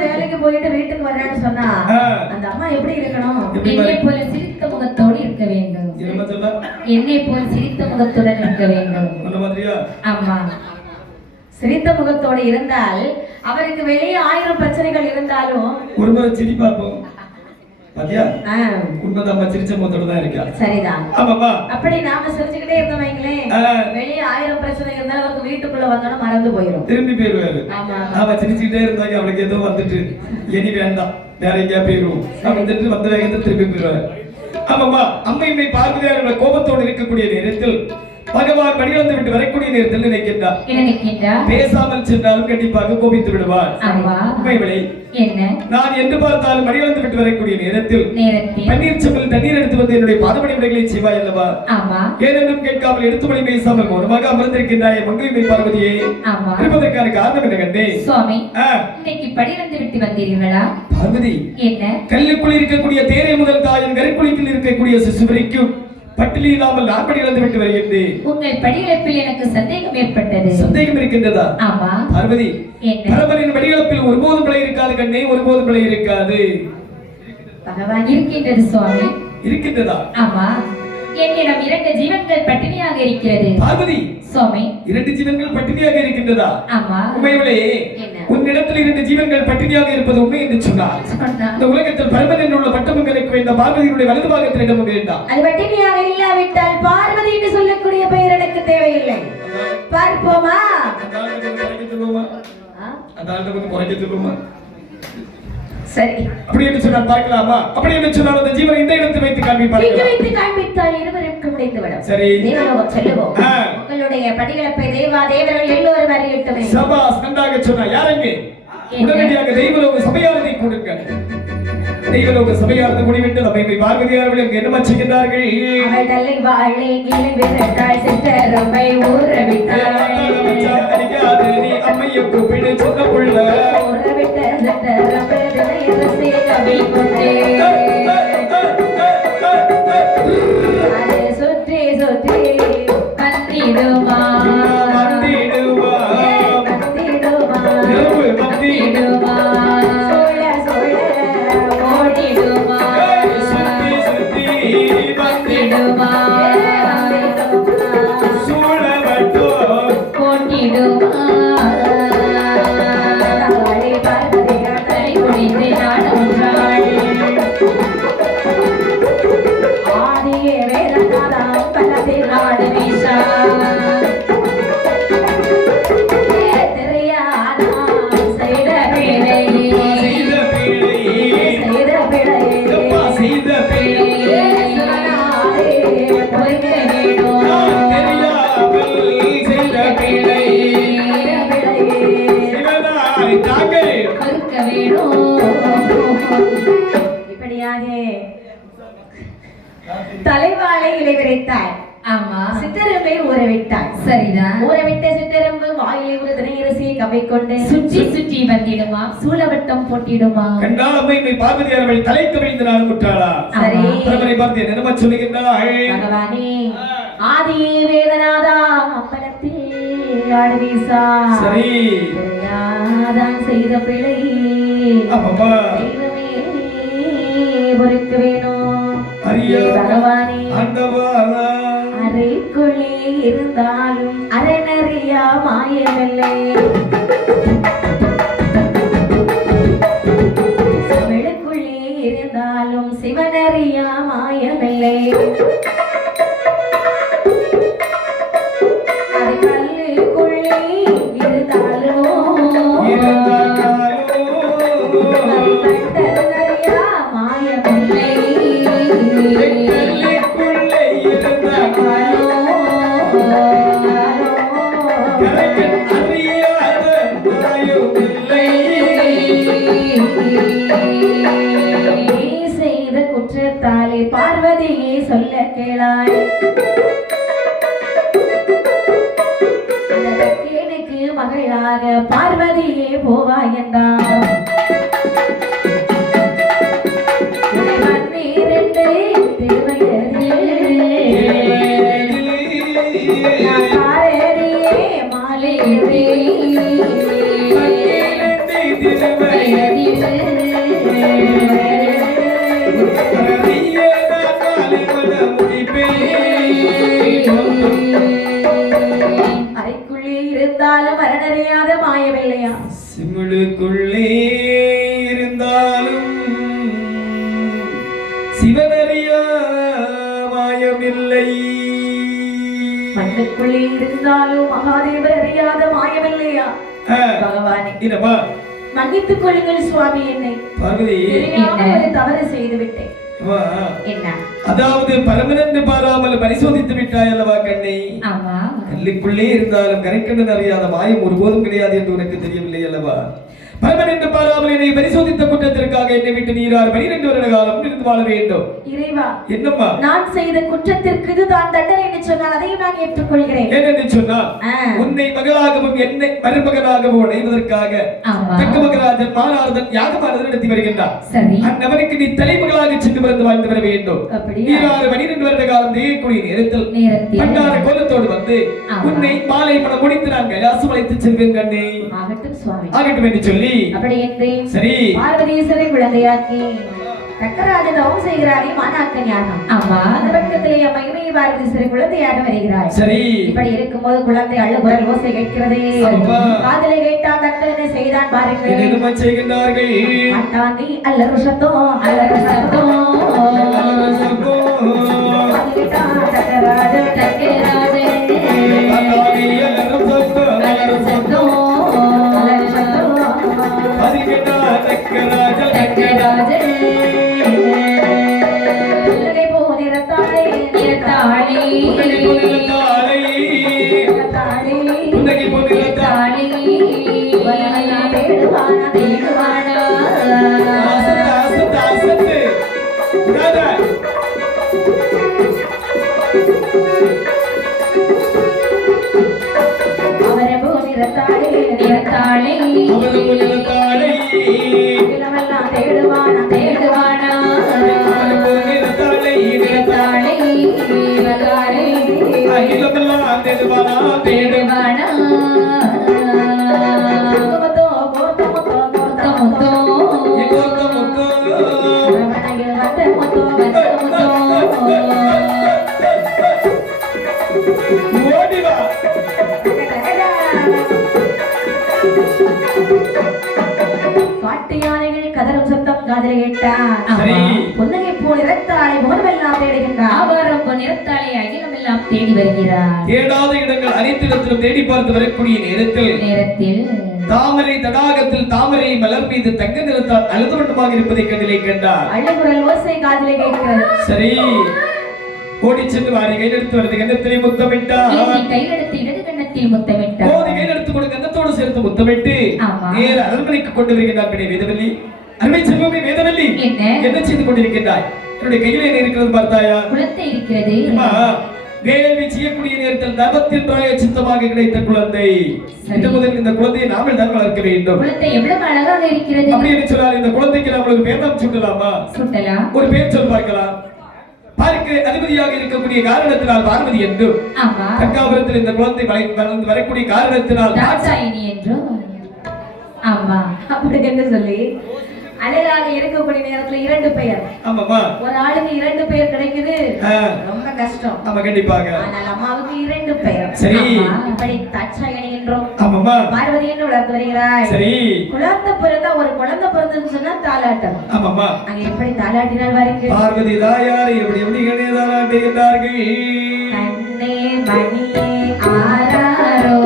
வேலைக்கு போயிட்டு வீட்டுக்கு வர்றேன்னு சொன்னா அந்த அம்மா எப்படி இருக்கணும்? என்னை போல சிரித்த முகத்தோடு இருக்க வேண்டும். என்னை போல சிரித்த முகத்துடன் இருக்க வேண்டும். ஆமா, சிரித்த முகத்தோடு இருந்தால் அவருக்கு வெளியே 1000 பிரச்சனைகள் இருந்தாலும் ஒரு முறை சிரி பார்ப்போம். பாத்தியா? உண்மைதான், சிரிச்ச முகத்தோட தான் இருக்கா. சரிதான். ஆமாப்பா. அப்படி நாம சிரிச்சுக்கிட்டே இருந்தோம் வைங்களே, வெளியே 1000 பிரச்சனை இருந்தாலும் அவருக்கு வீட்டுக்குள்ள வந்தோம்னா மறந்து போயிடும், திரும்பி போயிருவாரு. அவ சிரிச்சுக்கிட்டே இருந்தாங்க, அவளுக்கு ஏதோ வந்துட்டு இனி வேண்டாம் வேற எங்கேயா போயிருவோம் வந்துட்டு வந்த வேகத்தை திரும்பி போயிருவாரு. ஆமாம்மா, அம்மையுமே பார்வையாளர்கள் கோபத்தோடு இருக்கக்கூடிய நேரத்தில் பகவான் வழிவந்து விட்டு வரக்கூடிய நேரத்தில் நினைக்கின்றார். பேசாமல் சென்றாலும் கண்டிப்பாக கோபித்து விடுவார். உண்மைகளை நான் என்று பார்த்தாலும் வழிவந்து விட்டு வரக்கூடிய நேரத்தில் பன்னீர் செம்பில் தண்ணீர் எடுத்து வந்து என்னுடைய பாதமணி விடைகளை செய்வாய் அல்லவா? ஏனென்றும் கேட்காமல் எடுத்து மணி பேசாமல் மௌனமாக அமர்ந்திருக்கின்றாய் மங்கையுமே பார்வதியே. இருப்பதற்கான காரணம் என்ன கண்டே? சுவாமி, இன்னைக்கு படிவந்து விட்டு வந்தீர்களா? பார்வதி, கல்லுக்குள் இருக்கக்கூடிய தேரை முதல் தாயின் கருக்குழிக்குள் இருக்கக்கூடிய சிசு வரைக்கும் பட்டினி இல்லாமல் நான் படி இழந்து விட்டு வருகின்றேன். உங்கள் படியிழப்பில் எனக்கு சந்தேகம் ஏற்பட்டது. சந்தேகம் இருக்கின்றதா? ஆமா. பார்வதி, பரமனின் படியிழப்பில் ஒருபோதும் பிழை இருக்காது கண்ணே, ஒருபோதும் பிழை இருக்காது. பகவான் இருக்கின்றது சுவாமி. இருக்கின்றதா? ஆமா. என்னிடம் 2 ஜீவன்கள் பட்டினியாக இருக்கிறது. பார்வதி, சுவாமி, 2 ஜீவன்கள் பட்டினியாக இருக்கின்றதா? ஆமா. உண்மையிலே உன்னிடத்தில் 2 ஜீவன்கள் பட்டினியாக இருப்பது உண்மை என்று சொன்னார். இந்த உலகத்தில் பரமனின் உள்ள பட்டமும் கிடைக்க வேண்டும். பார்வதியினுடைய வலது பாகத்தில் இடமும் வேண்டாம். அது பட்டினியாக இல்லாவிட்டால் பார்வதி என்று சொல்லக்கூடிய பெயர் எனக்கு தேவையில்லை. பார்ப்போமா? சரி, அப்படி என்று சொன்னால் பார்க்கலாமா? அப்படி என்று சொன்னால் அந்த ஜீவனை இந்த இடத்தில் வைத்து காண்பிப்பார்கள். இங்கே வைத்து காண்பித்தால் இருவருக்கும் முடிந்துவிடும். சரி, தேவலோகம் செல்லுவோம். உங்களுடைய படிகளப்பை தேவர்கள் எல்லோரும் அறியட்டுமே. சபாஸ், நன்றாக சொன்னா. யாரெங்கே? உடனடியாக தெய்வலோக சபையாரதை கொடுங்க. தெய்வலோக சபையாரதை முடிவிட்டு நம்மை பார்வதியார்கள் அங்கு என்ன மச்சிக்கின்றார்கள்? அவள் தல்லை வாழை இல்லை விரட்டாய் சிற்றரம்பை ஊறவிட்டாய். அடிக்காது நீ அம்மையை கூப்பிடு சொன்ன புள்ள. ஊறவிட்ட சிற்றரம்பை ரசே கவி கொண்டே அதை சுற்றி சுற்றி வந்திடுமா வந்திடுமா வந்திடுமா வந்திடுமா சோழ சோழ ஓடிடுமா சுத்தி சுத்தி வந்திடுமா சூழ வட்டோ ஓடிடுமா. தலைவாழை இலைவிரைத்தாய். ஆமா. சிற்றரம்பை ஊறவிட்டாய். சரிதான். ஊறவிட்ட சிற்றரம்பு வாயிலை ஒரு தினையரசியை கவை கொண்டு சுற்றி சுற்றி வந்திடுமா, சூழவட்டம் போட்டிடுமா. கண்டால் அம்மை பார்வதியார்கள் தலைக்கு வைந்து நான் முட்டாளா? சரி, பிரபலை பார்த்து என்ன சொல்லுகின்றாள்? பகவானே, ஆதியே வேதநாதா அம்பலத்தில் ஆடுவீசா. சரி, தான் செய்த பிழை அப்பா தெய்வமே பொறுக்க வேணும். பகவானே, ஆண்டவா, அறைக்குள்ளே இருந்தாலும் அரணறியா மாயமில்லை. சிவனுக்குள்ளே இருந்தாலும் சிவனறியா மாயமில்லை. அது கல்லுக்குள்ளே இருந்தாலும் கண்டறியா மாயமில்லை. செய்த குற்றத்தாலே பார்வதியே சொல்ல கேளாய். எனக்கு மகளாக பார்வதியே போவாய் என்றார். மாலை உள்ளுக்குள்ளே இருந்தாலும் சிவனறியா மாயமில்லை. மண்ணுக்குள்ளே இருந்தாலும் மகாதேவர் அறியாத மாயமில்லையா பகவானே? என்னப்பா? மன்னித்துக் கொள்ளுங்கள் சுவாமி, என்னை பார்வதி ஒரு தவறு செய்து விட்டேன். என்ன? அதாவது பரமனென்று பாராமல் பரிசோதித்து விட்டாய் அல்லவா கண்ணை? ஆமா. கல்லுக்குள்ளே இருந்தாலும் கரைக்கண்ணன் அறியாத மாயம் ஒருபோதும் கிடையாது என்று உனக்கு தெரியவில்லை அல்லவா? பரமனென்று பாராமல் என்னை பரிசோதித்த குற்றத்திற்காக என்னை விட்டு நீரார் 12 வருட காலம் இருந்து வாழ வேண்டும். இறைவா, என்னம்மா? நான் செய்த குற்றத்திற்கு இதுதான் தண்டனை என்று சொன்னால் அதையும் நான் ஏற்றுக்கொள்கிறேன். ஏனென்று சொன்னால் உன்னை மகளாகவும் என்னை மருமகனாகவும் அடைவதற்காக தக்க மகராஜன் மானார்தன் யாகமானது நடத்தி வருகின்றார். அந்நபருக்கு நீ தலைமகளாக சென்று பிறந்து வாழ்ந்து வர வேண்டும். நீராறு 12 வருட காலம் தேயக்கூடிய நேரத்தில் பண்டார கோலத்தோடு வந்து உன்னை மாலை மனம் முடித்து நான் கைலாசம் அழைத்து செல்வேன் கண்ணே. ஆகட்டும் சுவாமி, ஆகட்டும் என்று சொல்லி அப்படி என்று சரி பார்வதீஸ்வரரை குழந்தையாக்கி தக்கராஜன் தவம் செய்கிறாரே மானாக்க ஞானம். ஆமா, அந்த பக்கத்திலே மகிமையை பார்வதீஸ்வரரை குழந்தையாக வருகிறாய். சரி, இப்படி இருக்கும்போது குழந்தை அழுகுரல் ஓசை கேட்கிறதே. காதலை கேட்டான் தக்கனை செய்தான் பாருங்கள். என்ன செய்கின்றார்கள்? அட்டாண்டி அல்லரு சத்தம் அல்லரு சத்தம் தக்கராஜன் தக்கராஜன் தேடாத இடங்கள் அனைத்திடத்திலும் தேடி பார்த்து வரக்கூடிய நேரத்தில் தாமரை தடாகத்தில் தாமரை மலர் மீது தங்க நிறத்தால் அழுது வண்ணமாக இருப்பதை கண்ணிலே கண்டார். சரி, ஓடி சென்று வாரி கையெடுத்து வருது கண்ணத்திலே முத்தமிட்டார். கையெடுத்து கொண்டு கண்ணத்தோடு சேர்த்து முத்தமிட்டு நேர அரண்மனைக்கு கொண்டு வருகின்றார். வேதவல்லி, அருமை செல்வமே வேதவல்லி, என்ன செய்து கொண்டிருக்கின்றாய்? என்னுடைய கையிலே என்ன இருக்கிறது பார்த்தாயா? குழந்தை இருக்கிறது. வேள்வி செய்யக்கூடிய நேரத்தில் தபத்தின் சித்தமாக கிடைத்த குழந்தை. முதல் இந்த குழந்தையை நாமல் தான் வளர்க்க வேண்டும். குழந்தை எவ்வளவு அழகாக இருக்கிறது. அப்படி என்று சொன்னால் இந்த குழந்தைக்கு நம்மளுக்கு பேரம் சூட்டலாமா? சூட்டலாம். ஒரு பேர் சொல் பார்க்கலாம். பார்க்க அதிபதியாக இருக்கக்கூடிய காரணத்தினால் பார்வதி என்றும், தக்காபுரத்தில் இந்த குழந்தை வளர்ந்து வரக்கூடிய காரணத்தினால் தாட்சாயினி என்றும். ஆமா, அப்படி என்று சொல்லி அழகாக இருக்கக்கூடிய நேரத்துல 2 பெயர். ஆமாமா, ஒரு ஆளுக்கு 2 பெயர் கிடைக்குது, ரொம்ப கஷ்டம். ஆமா, கண்டிப்பாக. ஆனால் அம்மாவுக்கு 2 பெயர். சரி, இப்படி தாட்சாயணி என்றும் ஆமாமா பார்வதி என்று வளர்த்து வருகிறாய். சரி, குழந்தை பிறந்தா ஒரு குழந்தை பிறந்துன்னு சொன்னா தாலாட்டம். ஆமாமா, அங்க எப்படி தாலாட்டினால் வாருங்க. பார்வதி தாயார் எப்படி எப்படி கண்ணே தாலாட்டுகின்றார்கள். கண்ணே மணியே ஆராரோ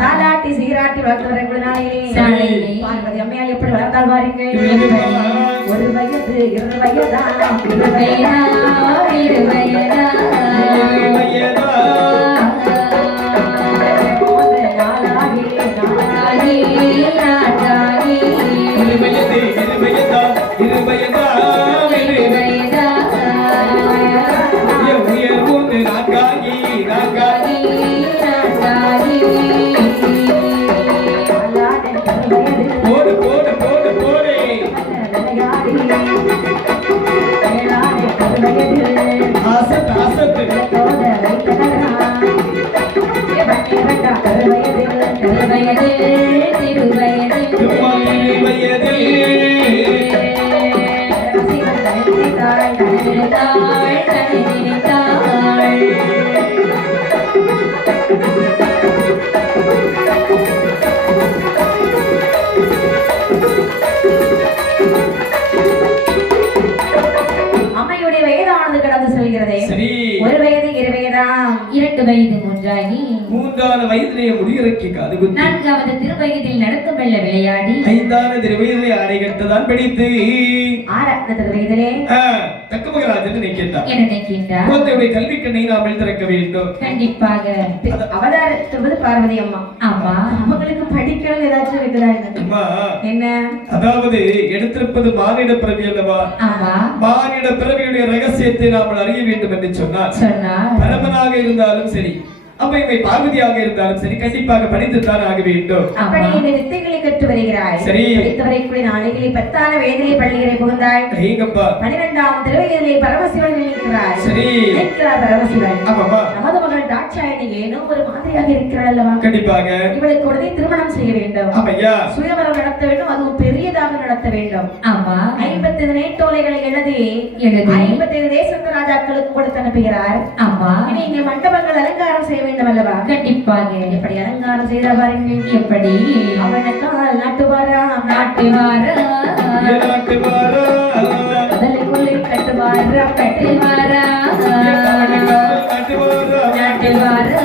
தாலாட்டி சீராட்டி வளர்த்து வரக்கூடிய பார்வதி அம்மையால் எப்படி வளர்த்தால் பாருங்க. ஒரு வயது 2 வயதா 2 வயதா 2 வயதா நாளாகி வயதிலே முடியிறக்கி காது குத்தி 4வது திருவயதில் நடக்கும் வெள்ள விளையாடி 5வது திருவயதிலே ஆடை கட்டுதான் படித்து 6வது திருவயதிலே தக்க மகராஜன் நினைக்கின்றார் என்ன நினைக்கின்றார் குழந்தையுடைய கல்வி கண்ணை நாம் திறக்க வேண்டும் கண்டிப்பாக அவதாரத்துவது பார்வதி அம்மா. ஆமா அவங்களுக்கு படிக்கணும் ஏதாச்சும் இருக்குதா அம்மா என்ன? அதாவது எடுத்திருப்பது மானிட பிறவி அல்லவா? ஆமா மானிட பிறவியுடைய ரகசியத்தை நாம் அறிய வேண்டும் என்று சொன்னார். பரமனாக இருந்தாலும் சரி அம்மையை பார்வதியாக இருந்தாலும் சரி கண்டிப்பாக படித்துத்தான் ஆக வேண்டும். அப்படி இந்த வித்தைகளை கற்று வருகிறாய். சரி படித்தவரைக்குரிய நாளைகளை 10ஆம் வயதிலே பள்ளிகளை புகுந்தாய். 12ஆம் திருவயதிலே பரமசிவன் நினைக்கிறாய். சரி நினைக்கிறார் பரமசிவன். ஆமாமா நமது மகள் தாட்சாயணி ஏனோ ஒரு மாதிரியாக இருக்கிறாள் அல்லவா? கண்டிப்பாக இவளுக்கு உடனே திருமணம் செய்ய வேண்டும். ஆமையா சுயவரம் நடத்த வேண்டும், அதுவும் பெரியதாக நடத்த வேண்டும். ஆமா 55 நேட்டோலைகளை எழுதி 55 தேசத்து ராஜாக்களுக்கு கொடுத்து அனுப்புகிறார். ஆமா இனி இங்க மண்டபங்கள் அலங்காரம் செய்ய வேண்டும் அல்லவா? கண்டிப்பாக எப்படி அலங்காரம் செய்த பாருங்க. எப்படி அவனுக்கால் நாட்டுவாரா நாட்டுவாரா முதலுக்குள்ளே கட்டுவாரா கட்டுவாரா நாட்டுவாரா கட்டுவாரா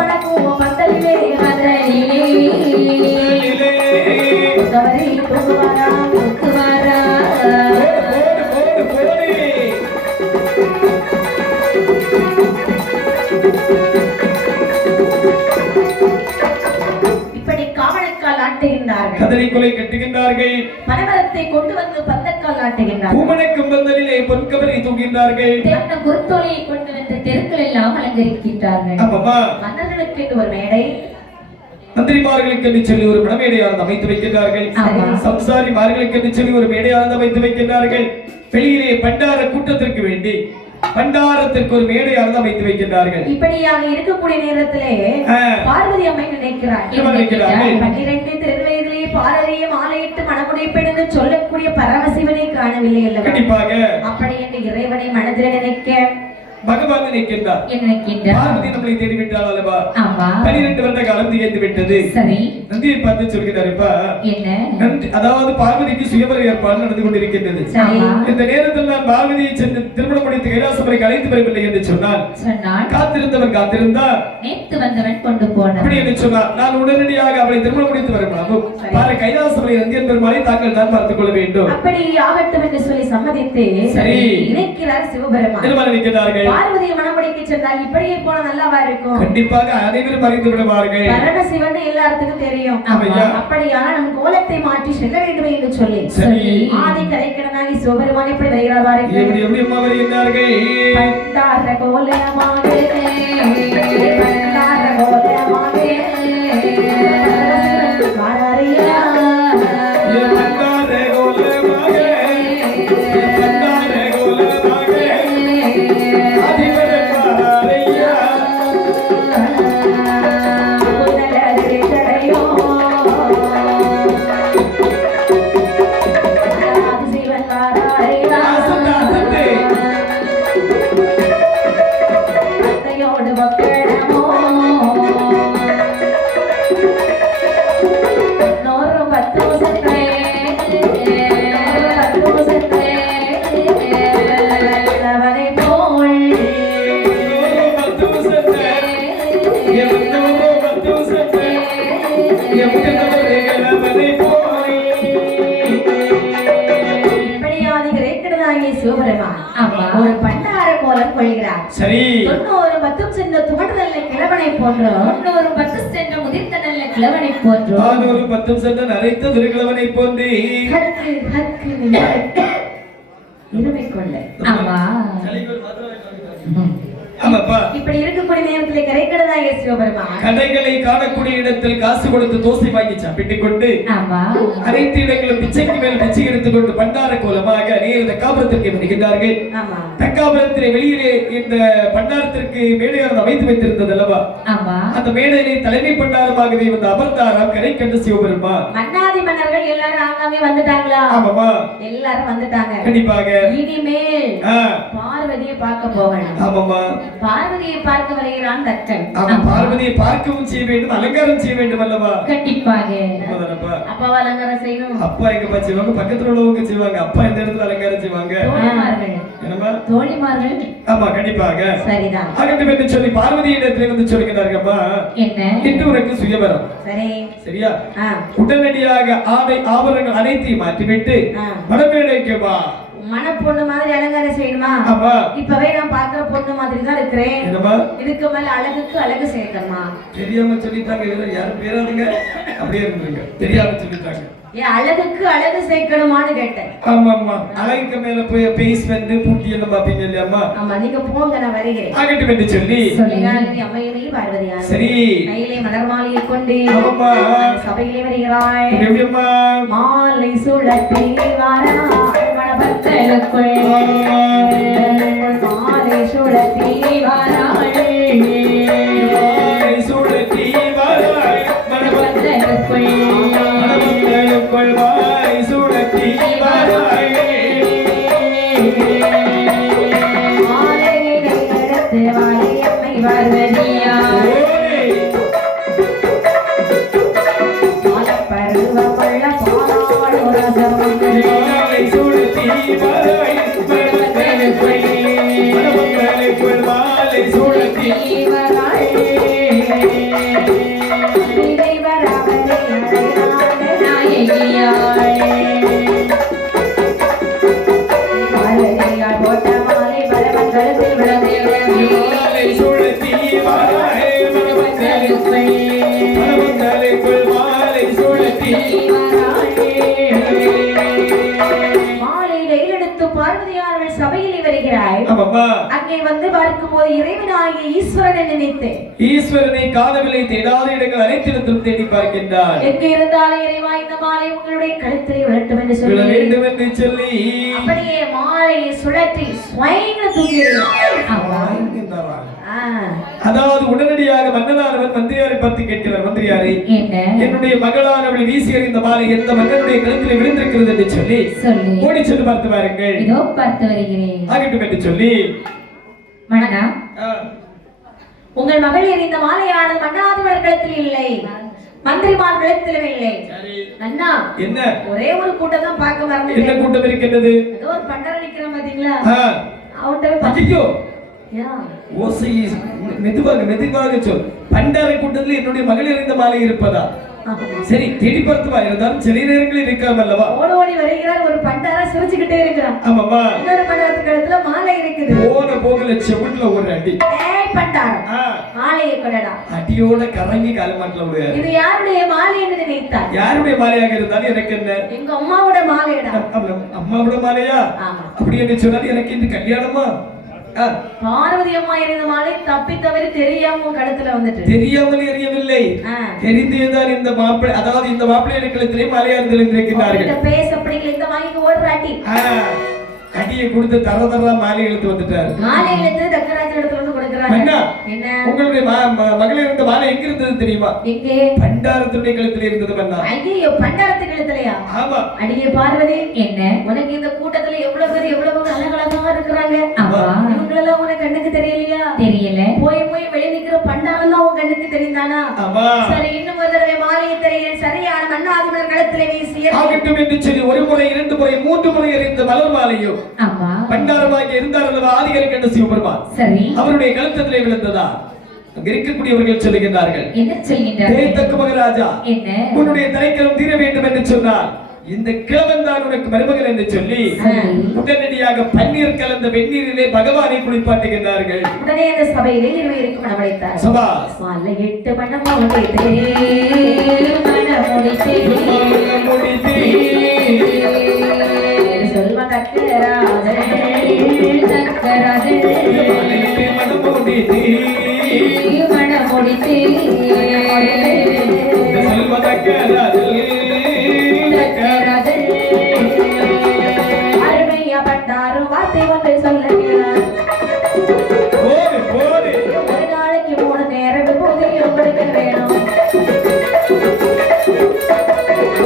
உனக்கும் பந்தலிலே மதலிலே தவறி தூங்குவாரா தூக்குவாரா இப்படி காவலுக்கால் ஆட்டுகின்றார்கள். கதலை கொலை கட்டுகின்றார்கள். பனமரத்தை கொண்டு வந்து பந்தக்கால் ஆட்டுகின்றார்கள். பூமணக்கும் பந்தலிலே பொன்கவரை தூக்கின்றார்கள். தேவன குருத்தோலையை கொண்டு வந்து தெருக்கள் எல்லாம் அலங்கரிக்கின்றார்கள். ஆமாமா மன்னர்களுக்கு ஒரு மேடை, மந்திரிமார்களுக்கு என்று சொல்லி ஒரு மணமேடையானது அமைத்து வைக்கின்றார்கள். சம்சாரிமார்களுக்கு என்று சொல்லி ஒரு மேடையானது அமைத்து வைக்கின்றார்கள். வெளியிலே பண்டார கூட்டத்திற்கு வேண்டி பண்டாரத்திற்கு ஒரு மேடையானது அமைத்து வைக்கின்றார்கள். இப்படியாக இருக்கக்கூடிய நேரத்திலே பார்வதி அம்மை நினைக்கிறார். 12 திருவயதிலே பாரதியை மாலையிட்டு மணமுடிப்பெடுத்து சொல்லக்கூடிய பரமசிவனை காணவில்லை அல்லவா? கண்டிப்பாக அப்படி என்று இறைவனை மனதில் நினைக்க பகவான் நினைக்கின்றார். பார்வதி நம்மளை தேடி விட்டாள் அல்லவா? 12 வருட காலம் திகைத்து விட்டது. சரி நந்தியை பார்த்து சொல்கிறாருப்பா என்ன? அதாவது பார்வதிக்கு சுயவர ஏற்பாடு நடந்து கொண்டிருக்கின்றது. இந்த நேரத்தில் நான் பார்வதியை சென்று திருமணம் முடித்து கைலாசபுரைக்கு அழைத்து வரவில்லை என்று சொன்னால் காத்திருந்தவர் காத்திருந்தார், நேற்று வந்தவன் கொண்டு போனார் அப்படி என்று சொன்னார். நான் உடனடியாக அவளை திருமணம் முடித்து வரணும். பாரு கைலாசபுரை நந்தியன் பெருமாளை தாங்கள் தான் பார்த்துக் கொள்ள வேண்டும். அப்படி ஆகட்டும் என்று சொல்லி சம்மதித்து நினைக்கிறார் சிவபெருமான். நினைக்கிறார்கள் பார்வதியை மணமுடிக்க சென்றால் இப்படியே போன நல்லாவா இருக்கும்? கண்டிப்பாக அனைவரும் அறிந்து விடுவார்கள். பரமசிவன் எல்லாத்துக்கும் தெரியும். அப்படியாக நம் கோலத்தை மாற்றி செல்ல வேண்டும் என்று சொல்லி ஆதி கரைக்கடனாகி சிவபெருமான் எப்படி வருகிறார் பாருங்கள். எப்படி அம்மா வருகிறார்கள்? பண்டார கோலமாக பண்டார கோலமாக வாராரியா ஒரு பண்டார கோலம் கொள்கிறார். சரி 90 பத்தும் சென்ற துவட்டதல்ல கிழவனை போன்று 90 பத்து சென்ற முதிர்த்த நல்ல கிழவனை போன்று 100 பத்தும் சென்ற நரைத்த திருக்கிழவனை போன்று ஹக்கு ஹக்கு இருமை கொள்ள. ஆமா இப்படி இருக்கக்கூடிய நேரத்தில் கரைக்கடனாகிய சிவபெருமான் கடைகளை காணக்கூடிய இடத்தில் காசு கொடுத்து தோசை வாங்கி சாப்பிட்டுக் கொண்டு அனைத்து இடங்களும் பிச்சைக்கு மேல் பிச்சை எடுத்துக் கொண்டு பண்டார கோலமாக நேர் தக்காபுரத்திற்கு வருகின்றார்கள். தக்காபுரத்திலே வெளியிலே இந்த பண்டாரத்திற்கு மேடையானது அமைத்து வைத்திருந்தது அல்லவா? அந்த மேடையிலே தலைமை பண்டாரமாகவே வந்து அமர்ந்தாராம் கரை கண்ட சிவபெருமான். மன்னாதி மன்னர்கள் எல்லாரும் ஆங்காமே வந்துட்டாங்களா? ஆமாமா எல்லாரும் வந்துட்டாங்க. கண்டிப்பாக இனிமேல் பார்வதியை பார்க்க போகணும். ஆமாமா பார்வதியை பார்க்க வருகிறான் தக்கன். அவன் பார்வதியை பார்க்கவும் செய்ய வேண்டும், அலங்காரம் செய்ய வேண்டும் அல்லவா? கண்டிப்பாக. அப்பாவை அலங்காரம் செய்யணும். அப்பா எங்கப்பா செய்வாங்க? பக்கத்துல உள்ளவங்க செய்வாங்க. அப்பா இந்த இடத்துல அலங்காரம் செய்வாங்க. என்னமா? தோழிமார்கள். ஆமா, கண்டிப்பாக. சரிதான். ஆகட்டும் என்று சொல்லி பார்வதியிடத்திலே வந்து சொல்கிறார்கள்ப்பா, என்ன இன்று உனக்கு சுயவரம். சரி. சரியா? உடனடியாக ஆடை ஆபரணங்கள் அனைத்தையும் மாற்றிவிட்டு மணமேடைக்கு வா. மணப்பொண்ணு மாதிரி அலங்காரம் செய்யணுமா? ஆமா. இப்பவே நான் பாக்குற பொண்ணு மாதிரி தான் இருக்கிறேன். என்னமா? இதுக்கு மேல அழகுக்கு அழகு சேர்க்கணுமா? தெரியாம சொல்லிட்டாங்க. யாரும் பேராதுங்க, அப்படியே இருந்துருங்க. தெரியாம சொல்லிட்டாங்க. ஏன் அழகுக்கு அழகு சேர்க்கணுமான்னு கேட்டேன். ஆமா ஆமா. அழகுக்கு மேல போய் பேஸ் வந்து பூட்டி எல்லாம் பாப்பீங்க இல்லையாமா? ஆமா, நீங்க போங்க, நான் வருகிறேன். ஆகட்டும் என்று சொல்லி அம்மையுமே பார்வதியா சரி கையிலே மலர் மாலையை கொண்டு சபையிலே வருகிறாய். எப்படியம்மா? மாலை சுழற்றி வாராய் மணபத்தலுக்குள், மாலை சுழற்றி வாராய், மாலை சுழற்றி வாராய் மணபத்தலுக்குள், மணபத்தலுக்குள் மாலை சுழற்றி வாராய், மாலையை எடுத்து வாழை அம்மை பார்வதியா, பருவமுள்ள பாலாடு ரசம் மாலை சுழற்றி வாராய் மணபத்தலுக்குள், மணபத்தலுக்குள் மாலை சுழற்றி வாராய், இறைவராவரை அடையாத நாயகியாய், பார்வதியார் போட்ட மாலை பரவங்களுக்கு விளங்குகிறது, மாலை சுழற்றி வாராய் மணபத்தலுக்குள், மணபத்தலுக்குள் மாலை சுழற்றி மாலையில எடுத்து பார்வதியார்கள் சபையில் வருகிறாய். ஆமாம்மா. அங்கே வந்து பார்க்கும்போது இறைவனாகிய ஈஸ்வரனை நினைத்தேன். ஈஸ்வரனை காணவில்லை, தேடாத இடங்கள் அனைத்திடத்திலும் தேடி பார்க்கின்றார். எங்க இருந்தாலும் இறைவா இந்த மாலை உங்களுடைய கழுத்திலே விழட்டும் என்று விழ சொல்லி வேண்டும் என்று சொல்லி அப்படியே மாலையை சுழற்றி ஸ்வைன்னு தூக்கிடுகிறார். அதாவது உடனடியாக மன்னனானவன் மந்திரியாரை பார்த்து கேட்கிறார். மந்திரியாரை, என்னுடைய மகளானவள் வீசி எறிந்த மாலை எந்த மன்னனுடைய கழுத்திலே விழுந்திருக்கிறது என்று சொல்லி ஓடி சென்று பார்த்து பாருங்கள். இதோ பார்த்து வருகிறேன். ஆகட்டும் என்று சொல்லி மன்னா, உங்கள் மகள் எறிந்த மாலையானது மன்னாதிபர் கழுத்தில் இல்லை, மந்திரிமார் கழுத்திலும் இல்லை. அண்ணா, என்ன ஒரே ஒரு கூட்டம் தான் பார்க்க வரணும். என்ன கூட்டம் இருக்கின்றது? ஏதோ ஒரு பண்டர நிக்கிற பாத்தீங்களா? அவன்கிட்ட ஐயோ ஓசை மெதுவாக மெதுவாக சொல். பண்டாரை கூட்டத்தில் என்னுடைய மகள் எறிந்த மாலை இருப்பதா? சரி, தேடி பார்த்துவா. இருந்தாலும் சில நேரங்களில் இருக்காம அல்லவா? ஓடி ஓடி வருகிறார், ஒரு பண்டாரா சிரிச்சுக்கிட்டே இருக்கிறான். ஆமாமா. இன்னொரு பண்டாரத்து கழுத்துல மாலை இருக்குது. போன போகல செவுட்ல ஒரு அடி. ஏய் பண்டாரம், மாலையை கொடடா. அடியோட கரங்கி காலமாட்டல விடு. இது யாருடைய மாலை என்று நினைத்தார்? யாருடைய மாலையாக இருந்தாலும் எனக்கு என்ன? எங்க அம்மாவோட மாலைடா. அம்மாவோட மாலையா? அப்படி என்று சொன்னால் எனக்கு இந்த கல்யாணமா? பார்வதி அம்மா எறிந்த மாலை தப்பி தவறி தெரியாம கழுத்துல வந்துட்டு. தெரியாமல் எறியவில்லை, தெரிந்தேதான் இந்த மாப்பிள்ளை, அதாவது இந்த மாப்பிள்ளை கழுத்திலே மாலையார் தெரிந்திருக்கிறார்கள். பேச அப்படிங்கிற இந்த வாங்கிக்கு ஓடுறாட்டி அடியை கொடுத்து தர தர மாலை இழுத்து வந்துட்டார். மாலை இழுத்து தக்கராஜன் இடத்துல வந்து கொடுக்கறாங்க. என்ன உங்களுடைய மகளிர் இருந்த மாலை எங்க இருந்தது தெரியுமா? எங்கே? பண்டாரத்துடைய கழுத்துல இருந்தது. மன்னா, ஐயோ, பண்டாரத்து கழுத்துலயா? ஆமா. அடியே பார்வதி, என்ன உனக்கு இந்த கூட்டத்துல எவ்வளவு பேர் எவ்வளவு அழகழகா இருக்கிறாங்க. இவங்களெல்லாம் உனக்கு கண்ணுக்கு தெரியலையா? தெரியல. போய் போய் வெளியே நிக்கிற பண்டாரம் தான் உன் கண்ணுக்கு தெரிந்தானா? சரி, இன்னும் ஒரு தடவை மாலையை தெரிகிறேன். சரியான மன்னாதிபர் கழுத்துல வீசி ஆகட்டும் என்று சொல்லி ஒரு முறை, இரண்டு முறை, மூன்று முறை எறிந்த மலர் மாலையும் பண்டாரமாக இருந்தார் அல்லவா ஆதிகர் கண்ட சிவபெருமான். சரி, அவருடைய கழுத்தத்திலே விழுந்ததா? அங்க இருக்கக்கூடியவர்கள் சொல்லுகின்றார்கள். என்ன சொல்கின்றார்கள்? தக்க மகாராஜா, என்ன உன்னுடைய தலைக்கலம் தீர வேண்டும் என்று சொன்னார். இந்த கிழவன் தான் உனக்கு மருமகன் என்று சொல்லி உடனடியாக பன்னீர் கலந்த வெந்நீரிலே பகவானை குளிப்பாட்டுகின்றார்கள். உடனே அந்த சபையிலே இருவருக்கும் மணமளித்தார். சபா மாலை 8 மணம் முடித்தே சொல்வ தக்கராஜே தக்கராஜே மணம் முடித்தே சொல்வ தக்கராஜே தக்கராஜே அருமையா பட்டாரு வார்த்தை வந்து சொல்லுகிறார். ஒரு நாளைக்கு 3 நேரம் போதையும் கொடுக்க வேணும்.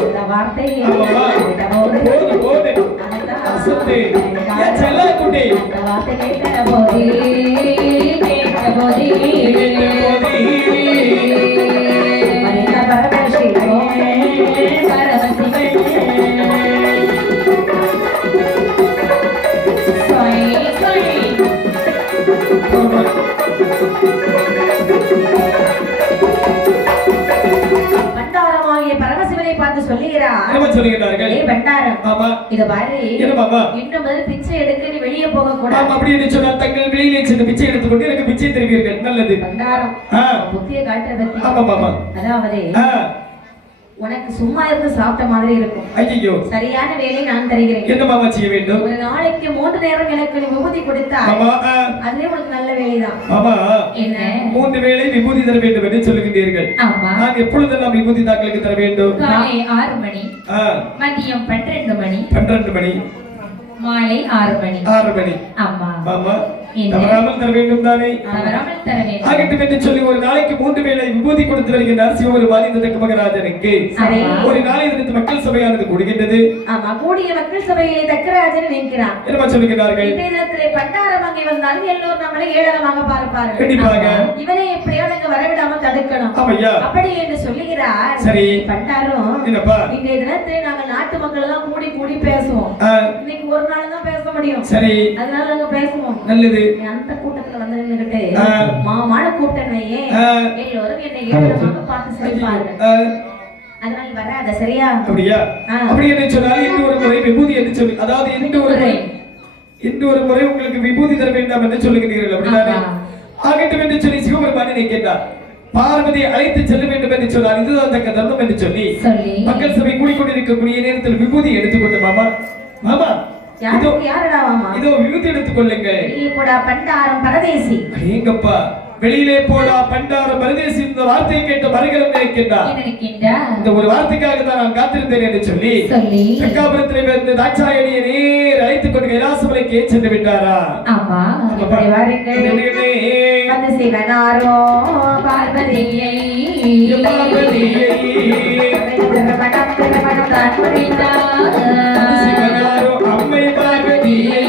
இந்த வார்த்தையை வார்த்தை கேட்கிற போது சொல்லுகிறார். என்ன சொல்லுகிறார்கள்? ஏய் பண்டாரம், ஆமா இத பாரு, என்ன மாமா? இன்னும் முதல் பிச்சை எடுக்க நீ வெளியே போக கூடாது. ஆமா, அப்படி என்று சொன்னால் தங்கள் வெளியிலே சென்று பிச்சை எடுத்துக்கொண்டு எனக்கு பிச்சை தருவீர்கள். நல்லது. பண்டாரம் புத்திய காட்டுற பத்தி. ஆமா மாமா. அதாவது உனக்கு சும்மா இருந்து சாப்பிட்ட மாதிரி இருக்கும். ஐயோ, சரியான வேலை நான் தருகிறேன். என்ன மாமா செய்ய வேண்டும்? ஒரு நாளைக்கு 3 நேரம் எனக்கு நீ விபூதி கொடுத்தா அதுவே உனக்கு நல்ல வேலைதான். ஆமா, என்ன 3 வேளை விபூதி தர வேண்டும் என்று சொல்லுகின்றீர்கள். ஆமா, நான் எப்பொழுதெல்லாம் விபூதி தாங்களுக்கு தர வேண்டும்? காலை 6 மணி, மதியம் 12 மணி, 12 மணி, மாலை 6 மணி. 6 மணி. ஆமா ஆமா, தவறாமல் தர வேண்டும் தானே? தவறாமல் தர வேண்டும். ஆகட்டும் என்று சொல்லி ஒரு நாளைக்கு 3 வேளை விபூதி கொடுத்து வருகின்றார் சிவபெருமான் இந்த தக்கமகராஜனுக்கு. ஒரு நாளை இதற்கு மக்கள் சபையானது கூடுகின்றது. ஆமா, கூடிய மக்கள் சபையிலே தக்கராஜன் நிற்கிறார். என்ன சொல்லுகிறார்கள்? இந்த நேரத்திலே பண்டாரம் அங்கே வந்தாலும் எல்லோரும் நம்மளை ஏளனமாக பார்ப்பார்கள். கண்டிப்பாக. இவனை எப்படியோ நாங்க வரவிடாம தடுக்கணும். ஆமையா, அப்படி என்று சொல்லுகிறார். சரி பண்டாரம், என்னப்பா? இன்றைய தினத்திலே நாங்கள் நாட்டு மக்கள் எல்லாம் கூடி கூடி பேசுவோம். இன்னைக்கு ஒரு நாள் தான் பேச முடியும். சரி, அதனால நாங்க பேசுவோம். நல்லது. அந்த கூட்டத்துல வந்து நின்னுகிட்டு மாமான கூட்டனையே எல்லோரும் என்னை ஏளனமாக பார்த்து சிரிப்பார்கள். அதனால வராத, சரியா? அப்படியா? அப்படி என்று சொன்னால் இன்னும் ஒரு முறை விபூதி என்று சொல்லி, அதாவது இன்னும் ஒரு முறை உங்களுக்கு விபூதி தர வேண்டாம் என்று சொல்லுகிறீர்கள். அப்படிதானே? ஆகட்டும் என்று சொல்லி சிவபெருமான் நினைக்கின்றார். பார்வதியை அழைத்து செல்ல வேண்டும் என்று சொன்னால் இதுதான் தக்க தர்மம் என்று சொல்லி மக்கள் சபை கூடிக்கொண்டிருக்கக்கூடிய நேரத்தில் விபூதி எடுத்துக்கொண்டு மாமா மாமா யாருடா மாமா? இதோ விபூதி எடுத்துக்கொள்ளுங்க. பண்டாரம் பரதேசி. எங்கப்பா வெளியிலே போடா பண்டாரம் பரதேசி இந்த வார்த்தையை கேட்ட மறுகரம் நினைக்கின்றார். இந்த ஒரு வார்த்தைக்காக தான் நான் காத்திருந்தேன் என்று சொல்லி சக்காபுரத்திலே இருந்து தாட்சாயணியை நேர் அழைத்துக் கொண்டு கைலாசமலைக்கு சென்று விட்டாரா? ஆமா, வந்து சிவனாரோ பார்வதியை சிவனாரோ அம்மை பார்வதியை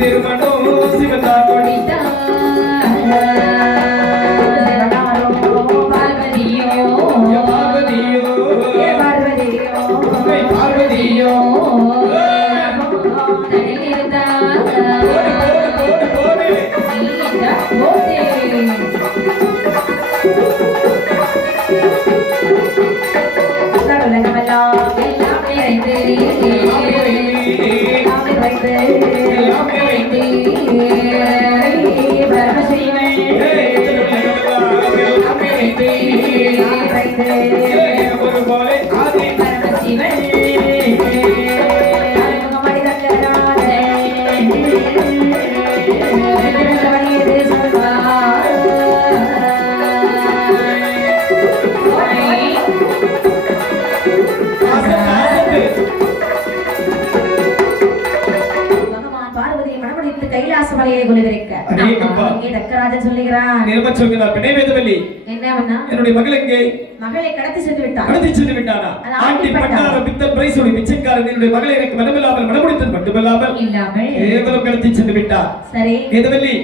திருமணம் சிவனார் என்னுடைய மகள் எங்கே? மகளை கடத்தி சென்று விட்டார். கடத்தி சென்று விட்டானா? ஆண்டி பண்டார பித்தன் பிரைசோடி பிச்சைக்காரன் என்னுடைய மகளை எனக்கு மனமில்லாமல் மனமுடித்தது மட்டுமல்லாமல் கேவலம் கடத்தி சென்று விட்டார். சரி, எதுவல்லி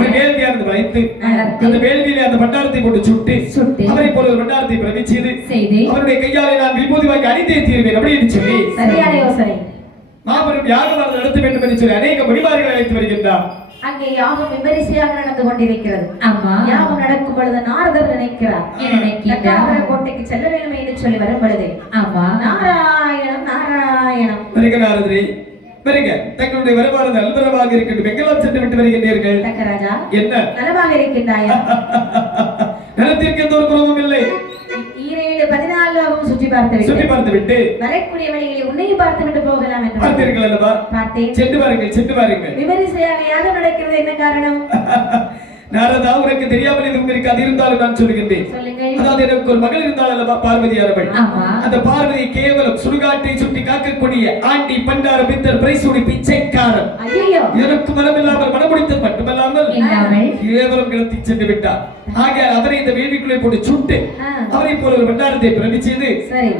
ஒரு வேள்வியானது வைத்து அந்த வேள்வியிலே அந்த பண்டாரத்தை போட்டு சுட்டு அவரை போல ஒரு பண்டாரத்தை பிரதி செய்து அவருடைய கையாலே நான் விபூதி வாங்கி அணிந்தே தீர்வேன் அப்படின்னு சொல்லி சரியான யோசனை. மாபெரும் யாகமானது நடத்த வேண்டும் என்று சொல்லி அநேக மணிமார்கள் அழைத்து வருகின்றார். அங்கே யாகம் விமரிசையாக நடந்து கொண்டிருக்கிறது. ஆமா, யாகம் நடக்கும் பொழுது நாரதர் நினைக்கிறார், கோட்டைக்கு செல்ல வேண்டும் என்று சொல்லி வரும் பொழுது ஆமா நாராயணம் நாராயணம் வருக நாரதரே வருக. தங்களுடைய வருமானம் நல்வரமாக இருக்கட்டும். எங்கெல்லாம் சென்று விட்டு வருகின்றீர்கள்? தக்கராஜா, என்ன நலமாக இருக்கின்றாயா? நலத்திற்கு எந்த ஒரு குறவும் இல்லை. 14 சுற்றி பார்த்து விட்டு வரக்கூடிய வழிகளை உன்னையும் பார்த்து விட்டு போகலாம் என்று பார்த்தீர்கள் அல்லவா? பார்த்தேன். சென்று பாருங்கள். விமரிசையாக யாகம் நடக்கிறது, என்ன காரணம்? நாரதா, உனக்கு தெரியாமல் எதுவும் இருக்காது, இருந்தாலும் நான் சொல்லுகின்றேன். அதாவது எனக்கு ஒரு மகள் இருந்தால் அல்லவா பார்வதியானவள். அந்த பார்வதி கேவலம் சுடுகாட்டை சுட்டி காக்கக்கூடிய ஆண்டி பண்டார பித்தர் பிரைசூடி பிச்சைக்காரன். எனக்கு மனமில்லாமல் மனமுடித்தது மட்டுமல்லாமல் கேவலம் கிளத்தி சென்று விட்டார். ஆகையால் அவரை இந்த வேள்விக்குள்ளே போட்டு சுட்டு அவரை போல ஒரு பண்டாரத்தை பிரதி செய்து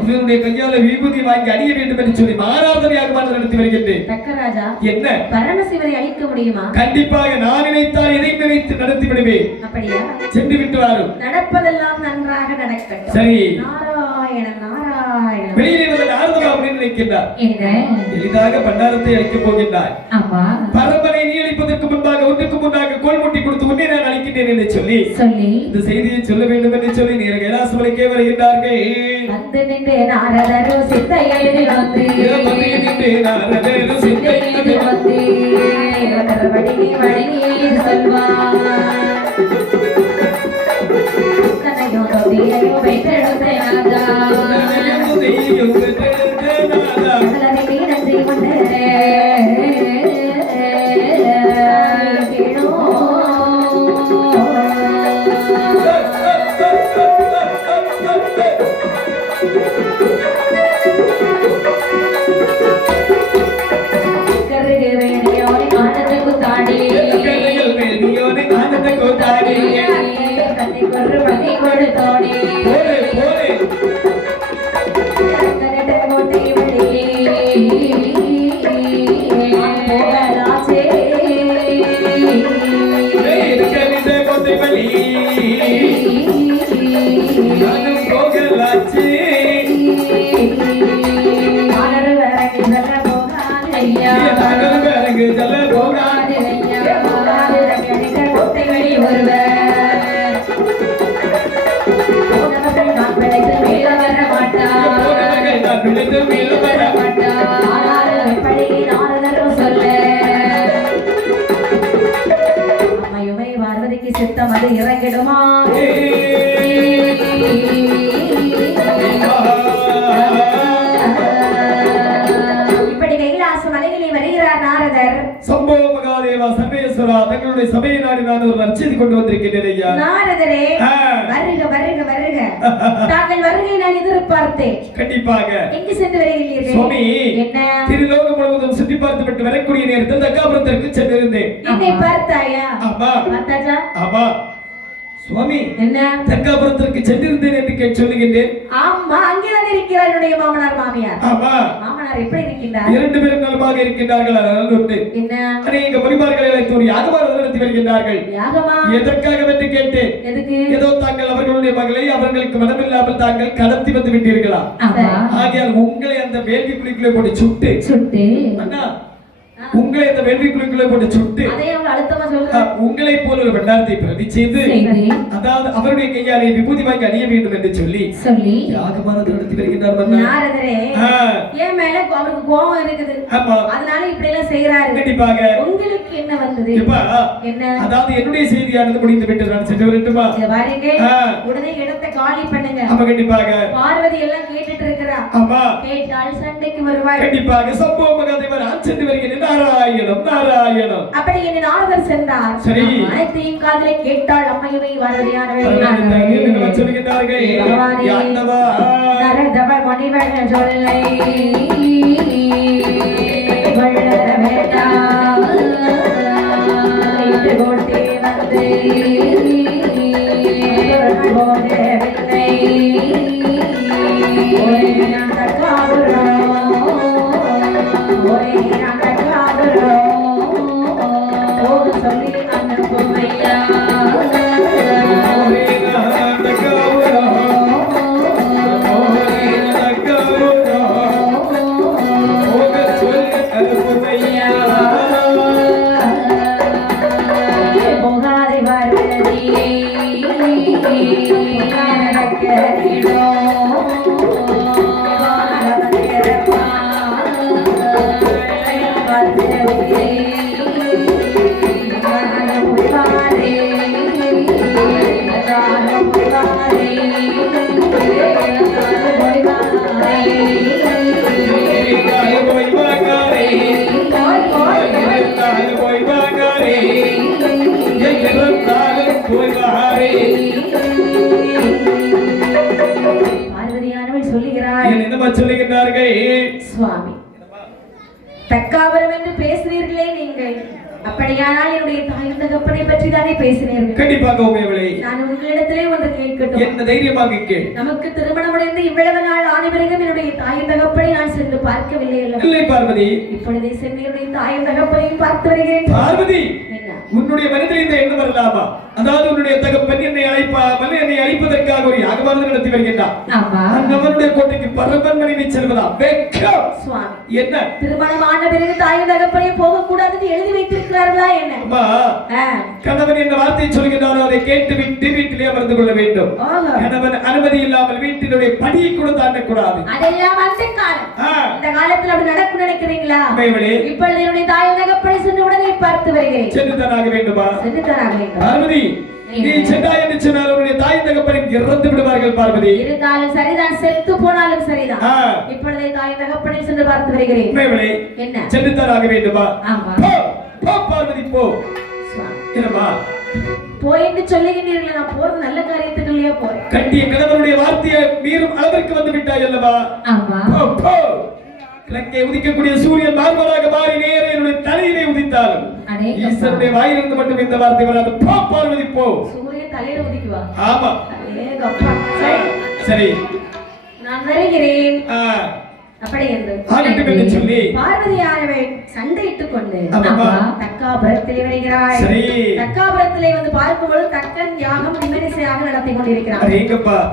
அவருடைய கையால விபூதி வாங்கி அணிய வேண்டும் என்று சொல்லி மாறாத யாகமானது நடத்தி வருகின்றேன். தக்கராஜா, என்ன பரமசிவனை அழிக்க முடியுமா? கண்டிப்பாக நான் நினைத்தால் எதை நினைத்து நடத்தி விடுவேன். அப்படியா? சென்று விட்டு வாரும். நடப்பதெல்லாம் நன்றாக நடக்கட்டும். சரி. நாராயணன் நாராயணன். வெளியிலே வந்து நாரதா அப்படின்னு நினைக்கின்றார். எளிதாக பண்டாரத்தை அழிக்கப் போகின்றார். பரம்பரை நீ அழிப்பதற்கு முன்பாக ஒன்றுக்கு முன்னாக கோல் முட்டி கொடுத்து உன்னை நான் அழைக்கின்றேன் என்று சொல்லி சொல்லி இந்த செய்தியை சொல்ல வேண்டும் என்று சொல்லி நேர கைலாசமலைக்கே வருகின்றார்கள். வந்து நின்று நாரதரும் சித்தையெழுதி வந்து நின்று நாரதரும் சித்தையெழுதி வந்து வடிகை வழங்கி சொல்வார் தன்னையோ நொடியையோ வைத்தெழுத்த நாதா நன்றி கொண்டு சித்தம் அது இறங்கிடுமா இப்படி கைலாச மலையிலே வருகிறார் நாரதர். சம்போ மகாதேவா சர்வேஸ்வரா தங்களுடைய சபையை நாடி நான் ஒரு நற்செய்தி கொண்டு வந்திருக்கிறேன் ஐயா. நாரதரே வருக வருக வருக. தாங்கள் வருகை நான் எதிர்பார்த்தேன். கண்டிப்பாக. எங்கு சென்று வருகிறீர்கள்? சுவாமி என்ன திருலோகம் முழுவதும் சுற்றி பார்த்து விட்டு வரக்கூடிய நேரத்தில் தக்காபுரத்திற்கு சென்றிருந்தேன். என்னை பார்த்தாயா? ஆமா. பார்த்தாச்சா? ஆமா. சுவாமி என்ன தக்காபுரத்திற்கு சென்றிருந்தேன் என்று கேட்டு சொல்லுகின்றேன். ஆமா, அங்கேதான் இருக்கிறார் என்னுடைய மாமனார் மாமியார். ஆமா. மாமனார் எப்படி இருக்கின்றார்? இரண்டு பேரும் நலமாக இருக்கின்றார்கள். நல்லது. என்ன அநேக மணிமார்களை அழைத்து ஒரு யாகமானது நடத்தி வருகின்றார்கள். யாகமா? எதற்காக என்று கேட்டேன். எதுக்கு? ஏதோ தாங்கள் அவர்களுடைய மகளை அவர்களுக்கு மனமில்லாமல் தாங்கள் கடத்தி வந்து விட்டீர்களா? ஆகையால் உங்களை அந்த வேள்வி குழிக்குள்ளே போட்டு சுட்டு அண்ணா உங்களை அந்த வேள்வி குழிக்குள்ளே போட்டு சுட்டு அழுத்தமா சொல்லுங்க. உங்களை போல ஒரு பெண்ணாரத்தை பிரதி செய்து அதாவது அவருடைய கையாலே விபூதி வாங்கி அணிய வேண்டும் என்று சொல்லி யாகமானது நடத்தி வருகின்றார். நாரதரே என் மேல அவருக்கு கோபம் இருக்குது. அதனால இப்படி எல்லாம் செய்யறாரு. கண்டிப்பாக. உங்களுக்கு என்ன வந்தது? என்ன? அதாவது என்னுடைய செய்தியானது முடிந்து விட்டு நான் சென்று வரட்டுமா? பாருங்க, உடனே இடத்தை காலி பண்ணுங்க. ஆமா கண்டிப்பாக. பார்வதி எல்லாம் கேட்டுட்டு இருக்கிறா. ஆமா. கேட்டால் சண்டைக்கு வருவார். கண்டிப்பாக. சம்பவ மகாதேவர் நான் சென்று வருகிறேன். நாராயணம் நாராயணம். அப்படி என்ன நாரதர் சென்றார். சரி. அனைத்தையும் காதிலே கேட்டாள் அம்மையுமே வரதியானவள். என்ன சொல்லுகிறார்கள்? யாண்டவா நரதவ மணிவன சொல்லை வள்ளர வேண்டா இது கோட்டே வந்து கோடே வில்லை ஒரே அந்த காதுரோ ஒரே அந்த காதுரோ சொல்லி அனுப்புமையா சொல்லுகிறார்கள். சுவாமி தக்காபுரம் என்று பேசுறீர்களே நீங்கள், அப்படியானால் என்னுடைய தாய் தகப்பனை பற்றி தானே பேசினீர்கள். கண்டிப்பாக உமையவளே. நான் உங்களிடத்திலே ஒன்று கேட்கட்டும். என்ன தைரியமாக கேள். நமக்கு திருமணம் அடைந்து இவ்வளவு நாள் ஆன பிறகும் என்னுடைய தாய் தகப்பனை நான் சென்று பார்க்கவில்லை. இல்லை பார்வதி. இப்பொழுதே சென்று என்னுடைய தாய் தகப்பனையும் பார்த்து வருகிறேன். பார்வதி என்ன உன்னுடைய மனதில் இந்த எண்ணம் வரலாமா? அதாவது உன்னுடைய தகப்பன் என்னை என்னை அழிப்பதற்காக ஒரு யாகமானது நடத்தி வருகின்றான். அவனுடைய கோட்டைக்கு பரமன் மனைவி செல்வதா வெக்கம். சுவாமி என்ன திருமணமான பிறகு தாயும் தகப்பனையும் போக கூடாதுன்னு எழுதி வைத்திருக்கிறார்களா என்ன? கணவன் என்ற வார்த்தையை சொல்கிறாரோ அதை கேட்டு விட்டு வீட்டிலே அமர்ந்து கொள்ள வேண்டும். கணவன் அனுமதி இல்லாமல் வீட்டினுடைய படியை கூட தாண்டக்கூடாது. அதெல்லாம் அந்த காலம். இந்த காலத்துல அப்படி நடக்கும் நினைக்கிறீங்களா? இப்பொழுது என்னுடைய தாயும் தகப்பனை சென்று உடனே பார்த்து வருகிறேன். சென்றுதானாக வேண்டுமா? சென்றுதானாக வேண்டும். பார்வதி நீ சென்றாய் என்று சொன்னால் உன்னுடைய தாய் தகப்பனை இறந்து விடுவார்கள். பார்வதி இருந்தாலும் சரிதான், செத்து போனாலும் சரிதான். இப்பொழுதே தாய் தகப்பனை சென்று பார்த்து வருகிறேன். என்ன சென்றுதானாக வேண்டுமா? ஆமா. போ பார்வதி போ. என்னம்மா போயிட்டு சொல்லுகிறீர்கள், நான் போறது நல்ல காரியத்துக்கு இல்லையா போறேன். கட்டிய கணவனுடைய வார்த்தையை மீறும் அளவிற்கு வந்து விட்டாய் அல்லவா? ஆமா. கிழக்கே உதிக்கக்கூடிய சூரியன் மார்பலாக மாறி நேரே என்னுடைய தலையிலே உதித்தாலும் ஈஸ்வரனுடைய வாயிலிருந்து மட்டும் இந்த வார்த்தை வராது. போ பார்வதி போ. சூரியன் தலையில உதிக்குவா? ஆமா. சரி நான் வருகிறேன். அப்படி என்று சொல்லி பார்வதியானவை சண்டையிட்டுக் கொண்டு தக்காபுரத்திலே வருகிறாய். தக்காபுரத்திலே வந்து பார்க்கும்போது தக்கன் யாகம் விமரிசையாக நடத்தி கொண்டிருக்கிறார்.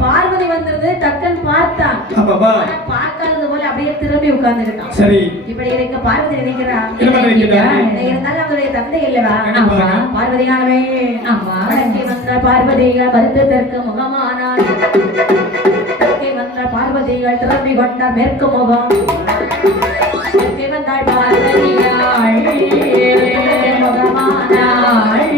பார்வதி வந்தது, தக்கன் பார்த்தான். பார்க்காதது போல அப்படியே திரும்பி உட்கார்ந்துட்டான். இப்படி இருக்க பார்வதி நினைக்கிறான், இருந்தாலும் அவருடைய தந்தை இல்லவா பார்வதியானவை. வடக்கே வந்த பார்வதிகள் வருத்தத்திற்கு முகமானாள். வந்த பார்வதிகள் திரும்பி கொண்ட மேற்கு முகம். வந்தாள் பார்வதியாள் முகமானாள்.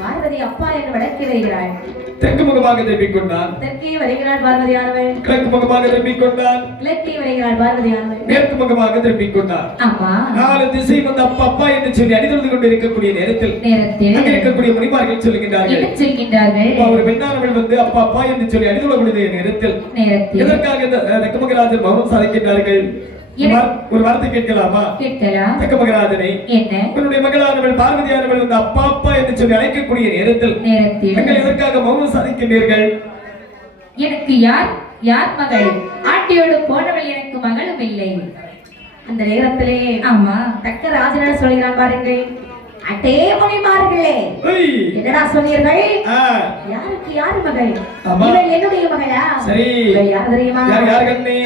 பார்வதி அப்பா என்று வடக்கே வருகிறாள். தெற்கு முகமாக திரும்பிக் கொண்டான். தெற்கே வருகிறாள் பார்வதியானவள். கிழக்கு முகமாக திரும்பிக் கொண்டான். கிழக்கே வருகிறாள் பார்வதியானவள். மேற்கு முகமாக திரும்பிக் கொண்டான். ஆமா. நாலு திசை வந்து அப்பா அப்பா என்று சொல்லி அடிதொழுது கொண்டு இருக்கக்கூடிய நேரத்தில் அங்கே இருக்கக்கூடிய முனிமார்கள் சொல்லுகின்றார்கள், ஒரு பெண்ணானவள் வந்து அப்பா அப்பா என்று சொல்லி அடிதொழக்கூடிய நேரத்தில் எதற்காக இந்த தெற்குமகராஜர் மௌனம் சாதிக்கின்றார்கள்? ஒரு வார்த்தை கேட்கலாமா? கேட்கலாம். தெற்குமகராஜனை உன்னுடைய மகளானவள் பார்வதியானவள் வந்து அப்பா அப்பா என்று சொல்லி அழைக்கக்கூடிய நேரத்தில் நீங்கள் எதற்காக மௌனம் சாதிக்கின்றீர்கள்? எனக்கு யார் யார் மகள்? ஆட்டியோடு போனவள் எனக்கு மகளும் இல்லை. அந்த நேரத்திலே ஆமா தக்க ராஜனார் சொல்கிறான் பாருங்கள், அட்டே முனிமார்களே என்னடா சொன்னீர்கள்? யாருக்கு யார் மகள்? இவள் என்னுடைய மகளா? சரி, இவள் யார் தெரியுமா? யார் கண்ணே?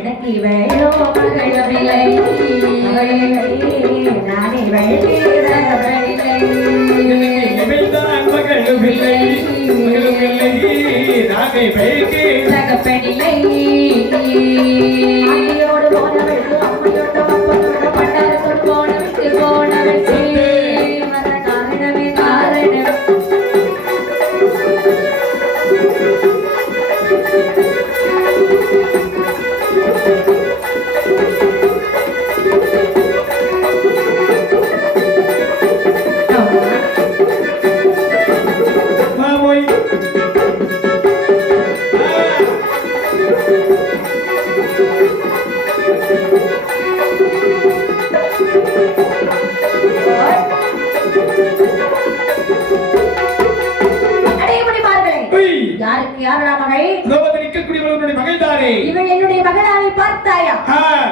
எனக்கு இவளோ மகளமில்லை, நானே வழிதகவில்லை. இவள்தான் மகளுமில்லை, நானே வழிதகவில்லை. அம்மையோடு போனவள், அம்மையோடு அப்பனோடு பண்டாரத்தோடு போனவளுக்கு போனவள்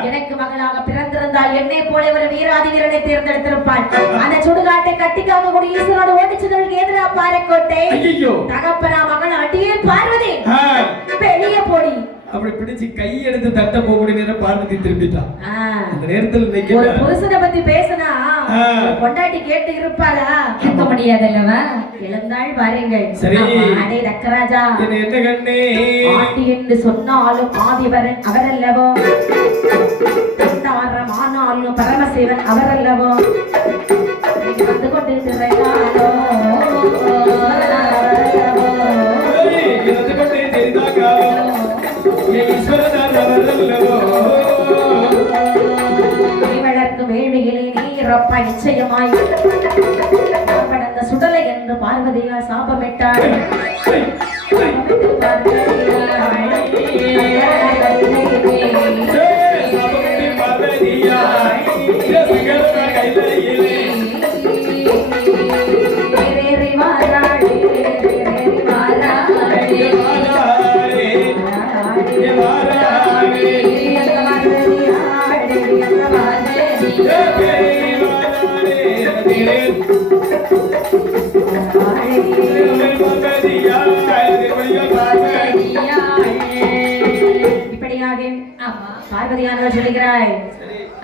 எனக்கு மகளாக பிறந்திருந்தால் என்னை போல ஒரு வீராதி வீரனை தேர்ந்தெடுத்திருப்பாள். அந்த சுடுகாட்டை கட்டிக்காம கூட ஈஸ்வரோடு ஓடிச்சதற்கு எதிராக பாறைக்கோட்டை தகப்பனா மகள் அடியே பார்வதி வெளியே போடி அப்படி பிடிச்சு கை எடுத்து தட்ட போகக்கூடிய நேரம் பார்வதி திரும்பிட்டான். அந்த நேரத்தில் ஒரு புருஷனை பத்தி பேசினா கொண்டாட்டி கேட்டு இருப்பாளா? கேட்க முடியாதல்லவா? எழுந்தாள் பாருங்கள். அடே தக்கராஜா, என்ன கண்ணே? ஆண்டி என்று சொன்னாலும் ஆதிவரன் அவரல்லவோ, ஆனாலும் பரமசிவன் அவரல்லவோ, வந்து கொண்டிருக்கிறாரோ வளர்க்கும் வேள்வியிலே நீரப்பா நிச்சயமாய் கடந்த சுடலை என்று பார்வதியால் சாபமிட்டாள். இப்படியாக பார்வதியானவர் சொல்லுகிறாய்,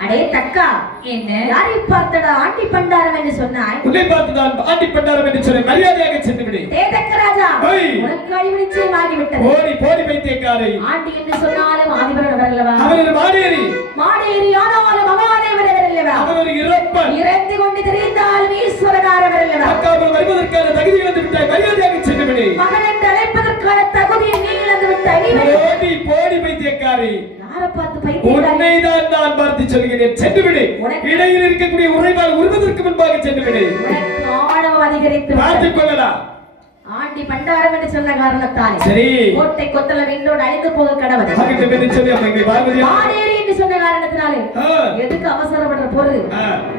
அடே தக்கா, என்ன யாரை பார்த்தடா ஆண்டி பண்டாரம் என்று சொன்னாய்? உன்னை பார்த்துதான் ஆண்டி பண்டாரம் என்று சொன்ன மரியாதையாக சென்று விடு. ஏ தக்கராஜா, ஓய், உனக்கு அழிவு நிச்சயமாகி விட்டது. போடி போடி பைத்தியக்காரை. ஆண்டி என்று சொன்னாலும் ஆதிபரன் வரல்லவா? அவன் ஒரு மாடேரி. மாடேரி ஆனாலும் மகாதேவர் வரல்லவா? அவன் ஒரு இறப்பன். இறந்து கொண்டு திரிந்தாலும் ஈஸ்வரனார் வரல்லவா? அக்காமல் வருவதற்கான தகுதி இழந்து விட்டாய், மரியாதையாக சென்று விடு. மகன் என்று அழைப்பதற்கான தகுதியை நீ இழந்து விட்டாய். போடி போடி பைத்தியக்காரை. யாரை பார்த்து பைத்தியக்காரி? உன்னைதான் நான் பார்த்து சொல்கிறேன், சென்று விடு. இடையில் இருக்கக்கூடிய உறைவால் உருவதற்கு முன்பாக சென்று விடு. உனக்கு ஆணவம் அதிகரித்து பார்த்துக் கொள்ளலாம். ஆண்டி பண்டாரம் என்று சொன்ன காரணத்தாலே சரி, கோட்டை கொத்தளம் இன்னோடு அழிந்து போக கடவுள் ஆகிட்டு சொல்லி அம்மா பார்வதியா மாடேரி என்று சொன்ன காரணத்தினாலே எதுக்கு அவசரப்படுற பொருள்?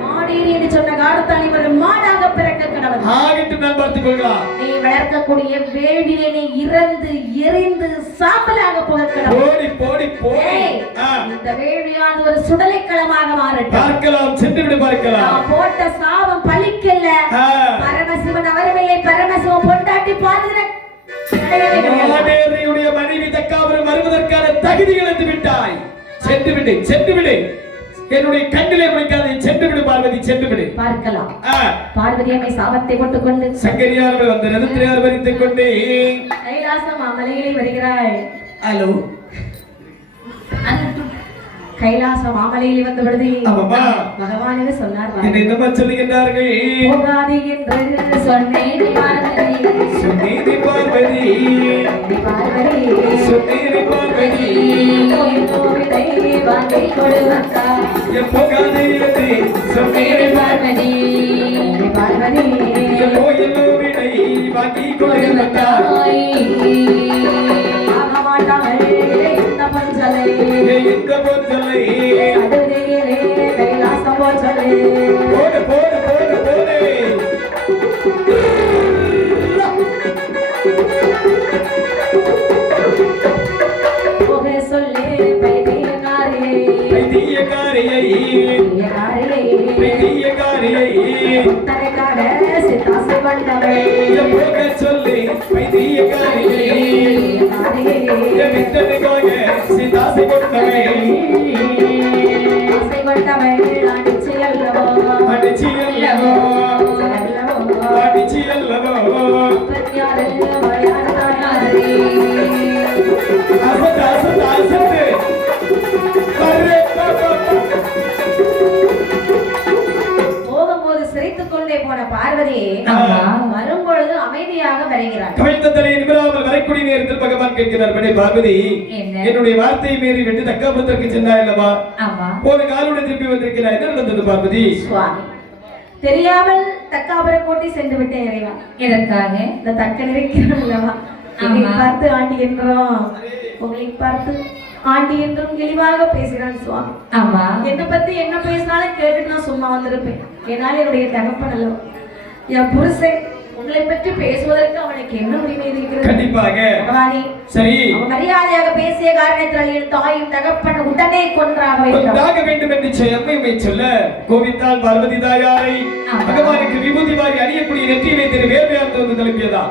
மாடேரி என்று சொன்ன காரணத்தாலே ஒரு மாடாக பிறக்க கடவுள் ஆகிட்டு நான் பார்த்துக் கொள்ளலாம். நீ வளர்க்கக்கூடிய வேள்வியை நீ இறந்து எரிந்து சாம்பலாக போக கடவுள். போடி போடி போடி. இந்த வேள்வியானது ஒரு சுடலைக்களமாக மாறட்டும். பார்க்கலாம், சென்று விடு பார்க்கலாம். போட்ட சாபம் பலிக்கல்ல. பரமசிவன் அவரவில்லை, பரமசிவன் பொண்டாட்டி மாடேரியுடைய மனைவி தக்காவரம் வருவதற்கான தகுதி இழந்து விட்டாய். சென்று விடு, சென்று விடு. என்னுடைய கண்ணிலே முடிக்காதே, சென்று விடு பார்வதி, சென்று விடு. பார்க்கலாம். பார்வதி அம்மை சாபத்தை போட்டுக் கொண்டு சங்கரியார் வந்து நிறுத்தியார் வரித்துக் கொண்டே கைலாசம் மலையிலே வருகிறாய். ஹலோ, கைலாச மாமலையிலே வந்து விடுதி பகவானே சொன்னார், என்ன சொல்லுகின்றார்கள்? போகாதே என்று சொன்னேன் பார்வதி, சொன்னேன் பார்வதி, பார்வதி, சொன்னேன் பார்வதி, கோவிலை வாங்கி கொடுத்தாய். போகாதே என்று சொன்னேன் பார்வதி, பார்வதி, கோவிலை வாங்கி கொடுத்தாய். ஆக மாட்டாமல் இந்த பஞ்சலை கைலாசம் போச்சலை போடு போடு போடு போடு. போக சொல்லு பைத்தியக்காரியை, பைத்தியக்காரியை, பைத்தியக்காரியை, தனக்காக சித்தாசை கொண்டவை. போக சொல்லு பைத்தியக்காரியை, வித்தனுக்காக சித்தாசை கொண்டவை. ஆசை கொண்டவை அடிச்சு அல்லவோ, அடிச்சி அல்லவோ, அடிச்சி அல்லவோ. பத்யாரு மலையாறு தாயாரே. அசத்து அசத்து அசத்து. போகும்போது சிரித்துக் கொண்டே போன பார்வதி வரும்பொழுது அமைதியாக வருகிறார். கவிழ்ந்த தலையை நிமிராமல் வரக்கூடிய நேரத்தில் பகவான் கேட்கிறார், படே பார்வதி, என்னுடைய வார்த்தையை மீறி விட்டு தக்காபுரத்திற்கு சென்றாய் அல்லவா? போன காலுடன் திருப்பி வந்திருக்கிறாய், என்ன நடந்தது பார்வதி? சுவாமி, தெரியாமல் தக்காபுரம் கோட்டை சென்று விட்டேன் இறைவா. எதற்காக? இந்த தக்க இருக்கிறோம் அல்லவா, என்னை பார்த்து ஆண்டி என்றோம், உங்களை பார்த்து ஆண்டி என்றும் இழிவாக பேசுகிறான் சுவாமி. ஆமா, என்னை பத்தி என்ன பேசினாலும் கேட்டுட்டு நான் சும்மா வந்திருப்பேன். என்னால் என்னுடைய தகப்பன் அல்லவா, என் புருஷன், உங்களை பற்றி பேசுவதற்கு அவனுக்கு என்ன உரிமை இருக்கிறது? கண்டிப்பாக. பகவானே, சரி, அவன் மரியாதையாக பேசிய காரணத்தால் என் தாயும் தகப்பன் உடனே கொன்றாக வேண்டும் என்று அம்மையை சொல்ல கோவித்தால் பார்வதி தாயாரை பகவானுக்கு விபூதி வாரி அணியக்கூடிய நெற்றி வைத்து வேர்வையார்ந்து வந்து தழுப்பியதா.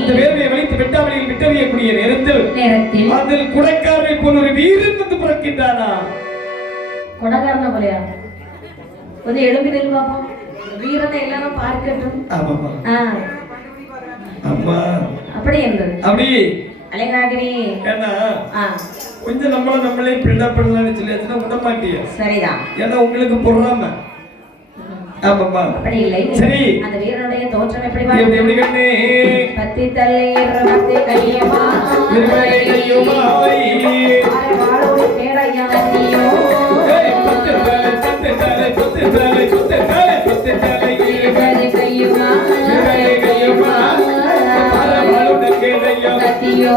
இந்த வேர்வையை வலித்து வெட்டாவளியில் விட்டறியக்கூடிய நேரத்தில் அதில் குடைக்காரனை போல் ஒரு வீரன் வந்து பிறக்கின்றானா? கொடகாரன போலையா? கொஞ்சம் எழுப்பி நெல் பாப்போம், வீரனை எல்லாரும் பார்க்கட்டும். அப்படி என்பது அப்படி அலைநாகினி ஏன்னா கொஞ்சம் நம்மளே பில்டப் பண்ணலாம்னு சொல்லியாச்சுன்னா விட மாட்டியா? சரிதான், ஏன்னா உங்களுக்கு பொறாம. ஆமாம்மா, அப்படி இல்லை. சரி, அந்த வீரனுடைய தோற்றம் எப்படி எப்படி கண்ணே? பத்தி தல்லையர் பத்தி கையமா இருவரை கையுமாய் ஆரோடு கேடையா நீயோ பத்து தலை பத்து தலை பத்து தலை பத்து தலை பத்து தலை இருவரை கையுமா இருவரை கையுமா ஆரோடு கேடையா நீயோ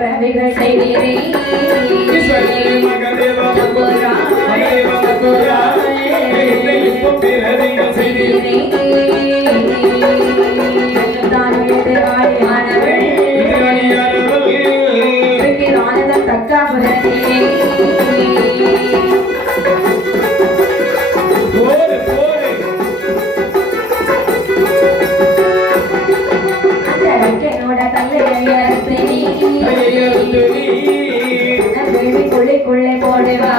பிறவிகள் செய்கிறே மகதேவா பிறவிகள் செய்கிறே தான் எதிராளி ஆனவள் ஆனந்தம் தக்காபுரத்திலே குள்ளைக்குள்ளே போடுவா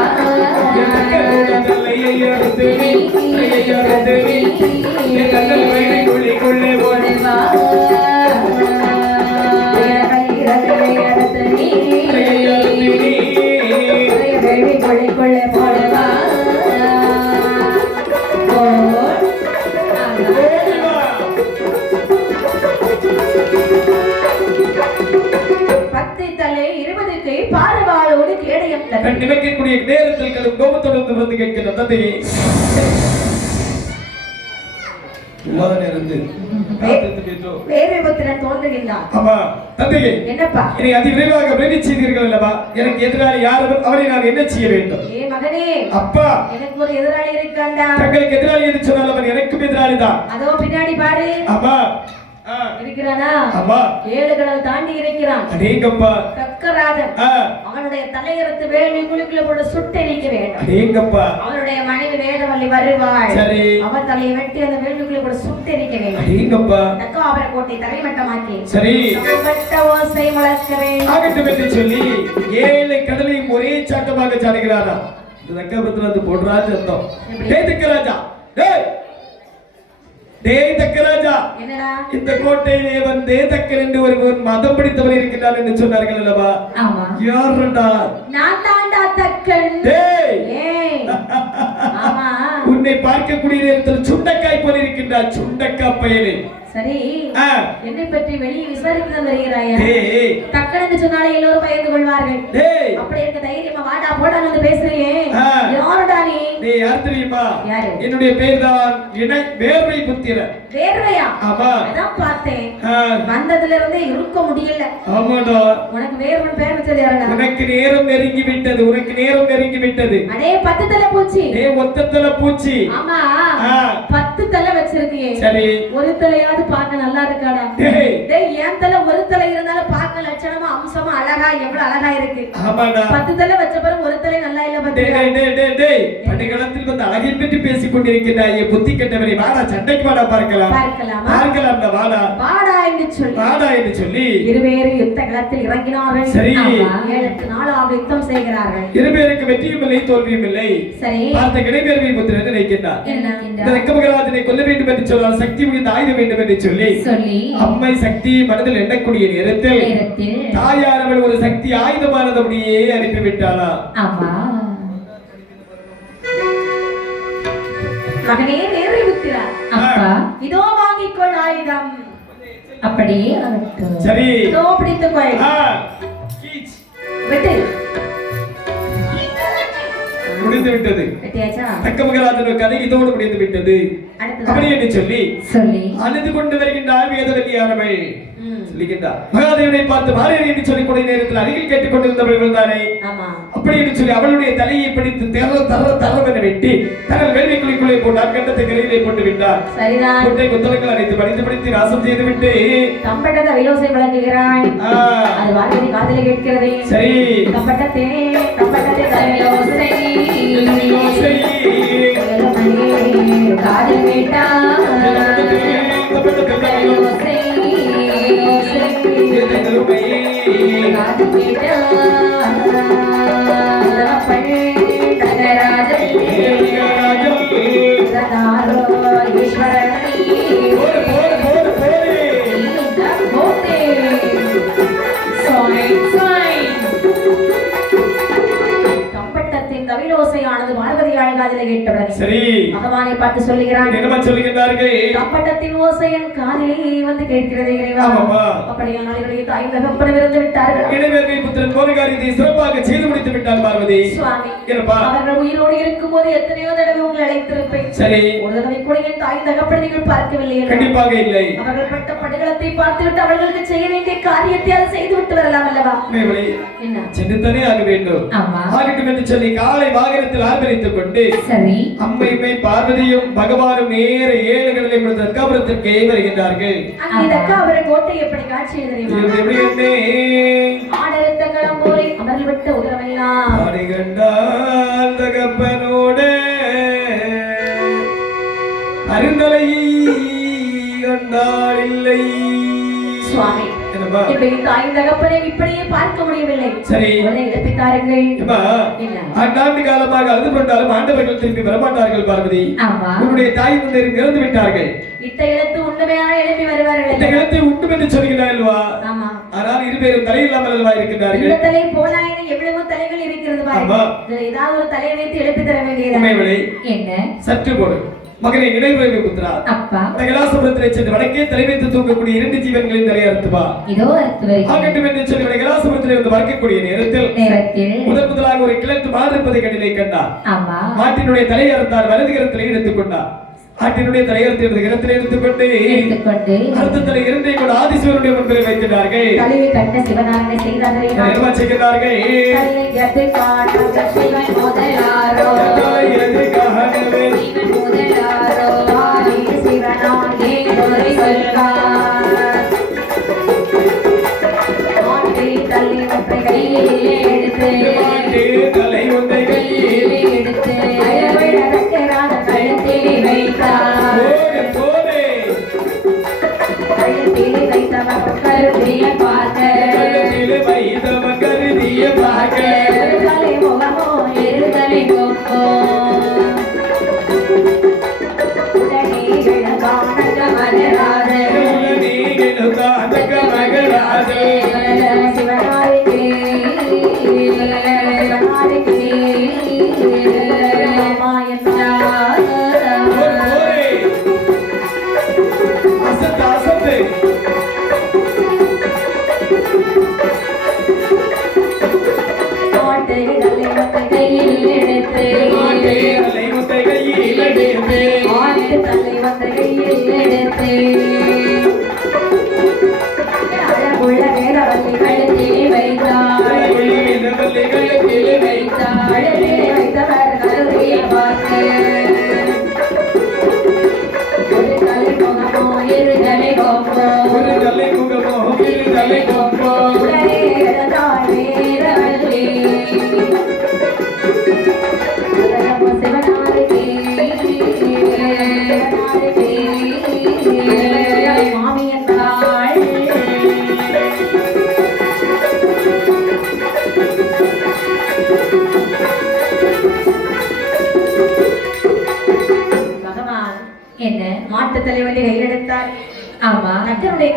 குள்ளைக்குள்ளே போடுவா குள்ளைக்குள்ளே போடுவா பாரவாளோடு கேடயம் நினைக்கக்கூடிய நேரத்தில் கடும் கோபத்தோடு வந்து கேட்கிற தந்தையை எனக்கு எதிராளி யார் அவரை நான் என்ன செய்ய வேண்டும்? மகனே, அப்பா எனக்கு ஒரு எதிராளி இருக்காண்டா. தங்களுக்கு எதிராளி என்று சொன்னால் அவன் எனக்கும் எதிராளி தான். அதோ பின்னாடி பாரு. அப்பா இருக்கிறானா? அம்மா 7 கடல் தாண்டி இருக்கிறான். அடேங்கப்பா. தக்கராஜன் அவனுடைய தலையெடுத்து வேள்வி குழிக்குள்ள போட்டு சுட்டெரிக்க வேண்டும். அடேங்கப்பா. அவனுடைய மனைவி வேதவல்லி வருவாள். சரி. அவன் தலையை வெட்டி அந்த வேள்விக்குள்ள போட்டு சுட்டெரிக்க வேண்டும். அடேங்கப்பா. தக்காபுர கோட்டை தரைமட்டமாக்கி சரி சம்பட்ட ஓசை முழக்க வேண்டும். ஆகட்டும் என்று சொல்லி 7 கடலையும் ஒரே சாட்டமாக சாடுகிறாரா. இந்த தக்காபுரத்துல வந்து போடுறா சத்தம். டேய் தக்கராஜா, டேய் தக்கராஜா, என்னடா இந்த கோட்டையிலே வந்து தக்கர் என்று ஒரு மதம் பிடித்தவர் இருக்கிறார் என்று சொன்னார்கள் அல்லவா? ஆமா. யாருடா? நான் தான்டா தக்கன். டேய் ஆமா. உன்னை பார்க்கக்கூடிய நேரத்தில் சுண்டக்காய் போல இருக்கின்றார். சுண்டக்காய் பயலே. சரி, என்னை பற்றி வெளியே விசாரிக்க வருகிறாயா? டேய் தக்கன்னு சொன்னாலே எல்லோரும் பயந்து கொள்வார்கள். டேய் அப்படி இருக்க தைரியமா வாடா போடா வந்து பேசுறியே. யாருடா நீ? டேய் யார் தெரியுமா? யாரு? என்னுடைய பேர் தான் வேர்வை புத்திரன். வேர்வையா? ஆமா. அதான் பார்த்தேன். வந்ததுல இருந்தே இருக்க முடியல. ஆமாடா. உனக்கு வேர்வை பேர் வச்சது யாருடா? உனக்கு நேரம் நெருங்கி விட்டது. உனக்கு நேரம் நெருங்கி விட்டது. அடே 10 தலை பூச்சி. டேய் ஒத்த தலை பூச்சி. ஆமா. 10 தலை வச்சிருக்கியே. சரி. ஒரு தலையாவது பார்க்க நல்லா இருக்காடா? டேய் ஏன் தலை ஒரு தலை இருந்தாலும் பார்க்க லட்சணமா அம்சமா அழகா எவ்வளவு அழகா இருக்கு. ஆமாடா. 10 தலை வச்ச பிறகு ஒரு தலை நல்லா இல்ல பாத்தியா? டேய் பண்டிகளத்தில் வந்து அழகை பற்றி பேசிக் கொண்டிருக்கிறாய். புத்தி கெட்டவரை வாடா சண்டைக்கு வாடா பார்க்கலாம். பார்க்கலாம் வாடா. வாடா என்று சொல்லி இருவேறு யுத்த களத்தில் இறங்கினார்கள். சரி. 7 நாளாக யுத்தம் செய்கிறார்கள். இருவேருக்கு வெற்றியும் இல்லை தோல்வியும் இல்லை. சரி. பார்த்த கிடைவேர்வை புத்திரன் நினைக்கின்றார். இந்த ரக்கமகராஜனை கொல்ல வேண்டும் என்று சொன்னால் சக்தி முடிந்த ஆயுதம் வேண்டும் என்று சொல்லி அம்மை சக்தி மனதில் எண்ணக்கூடிய நேரத்தில் தாயாரவள் ஒரு சக்தி ஆயுதமானது அப்படியே அனுப்பிவிட்டாளா? ஆமா. மகனே வேர்வை புத்திரா, அப்பா இதோ வாங்கிக்கொள் ஆயுதம். அப்படியே ஆகட்டும். சரி. இதோ பிடித்துக்கொள். வெட்டு. முடிந்து விட்டது. தக்கமகராஜன் கதை இதோடு முடிந்து விட்டது. அப்படி என்று சொல்லி அழுது கொண்டு வருகின்றார் வேதவல்லியானவள். மகாதேவனை பார்த்து மாறேன் என்று சொல்லி கூடிய நேரத்தில் அருகில் கேட்டுக் கொண்டிருந்தவர்கள் தானே. அப்படி என்று சொல்லி அவளுடைய தலையை பிடித்து தரவென வெட்டி தங்கள் வேள்விக்குள்ளிக்குள்ளே போட்டார். கண்டத்தை கரையிலே போட்டு விட்டார். கொட்டை புத்தகங்கள் அனைத்து படித்து நாசம் செய்து விட்டு கம்பட்டத்தை விலோசை விளக்குகிறாள். அது வார்த்தை காதலை கேட்கிறது. சரி. கம்பட்டத்தை காதல் கேட்டா கம்பட்டத்தின் தவிலோசையானது பார்வதி அழகாதில் காதலை கேட்டவர் சரி பகவானை பார்த்து சொல்லுகிறான். என்னமா சொல்லுகிறார்கள்? கப்பட்டத்தின் ஓசை என் காதிலே வந்து கேட்கிறது இறைவா. ஆமாமா. அப்படியானால் இவருடைய தாய் தகப்பனும் இறந்து விட்டார்கள். இளைஞர்கள் புத்திரன் போன காரியத்தை சிறப்பாக செய்து முடித்து விட்டார் பார்வதி. சுவாமி என்னப்பா அவர்கள் உயிரோடு இருக்கும்போது எத்தனையோ தடவை உங்களை அழைத்திருப்பேன். சரி ஒரு தடவை கூட என் தாய் தகப்பனை நீங்கள் பார்க்கவில்லை. கண்டிப்பாக இல்லை. அவர்கள் பட்ட படுகளத்தை பார்த்துவிட்டு அவர்களுக்கு செய்ய வேண்டிய காரியத்தை அதை செய்து விட்டு வரலாம் அல்லவா? என்ன சென்றுத்தானே ஆக வேண்டும். ஆகட்டும் என்று சொல்லி காலை வாகனத்தில் ஆர்ப்பரித்துக் கொண்டு சரி அம்மையுமே பார்வதியும் பகவானும் நேர 7 கடலை முடிந்த தர்காபுரத்திற்கு வருகின்றார்கள். அவரை கோட்டை எப்படி காட்சி எழுதுறீங்க? ஆடரத்த களம் போலே அமர்ந்து விட்ட உதரமெல்லாம் ஆடுகண்டால் தகப்பனோடு அருந்தலை கண்டால் இல்லை. சுவாமி தாய் தகப்பனை இப்படியே பார்க்க முடியவில்லை. சரி இழப்பித்தார்கள். அந்நாட்டு காலமாக அழுது கொண்டாலும் ஆண்டவர்கள் திரும்பி வரமாட்டார்கள் பார்வதி. உன்னுடைய தாய் தந்தையரும் இறந்து விட்டார்கள். இத்த இடத்து உண்மையான எழுப்பி வருவார்கள். இந்த இடத்தை உண்டு என்று சொல்கிறார் அல்லவா? ஆனால் இருபேரும் தலையில்லாமல் அல்லவா இருக்கிறார்கள். இந்த தலை போனாயின எவ்வளவு தலைகள் இருக்கிறது பாருங்க. ஏதாவது ஒரு தலையை வைத்து எழுப்பி தர வேண்டியது. என்ன சற்று போடு மகனை இடைவெளி புத்திரா. அப்பா கைலாசபுரத்திலே சென்று வடக்கே தலைவைத்து தூக்கக்கூடிய 2 ஜீவன்களின் தலையை அறுத்துவா. இதோ அறுத்து ஆகட்டும் என்று சொல்லி கைலாசபுரத்திலே வந்து வரைக்கக்கூடிய நேரத்தில் முதலாக ஒரு கிழட்டு மாடு இருப்பதை கண்ணிலே கண்டார். மாட்டினுடைய தலையை அறுத்தார். வலது கரத்திலே எடுத்துக் கொண்டார். ஆட்டினுடைய தலையெடுத்து இடத்திலே எடுத்துக்கொண்டு அடுத்த தலை 2ஐ கூட ஆதிசிவனுடைய முன்பில் வைக்கிறார்கள். தலையை கட்ட சிவனாரனை செய்கிறார்கள். தலை ஒன்றை கையில் எடுத்து கருதிய பார்க்க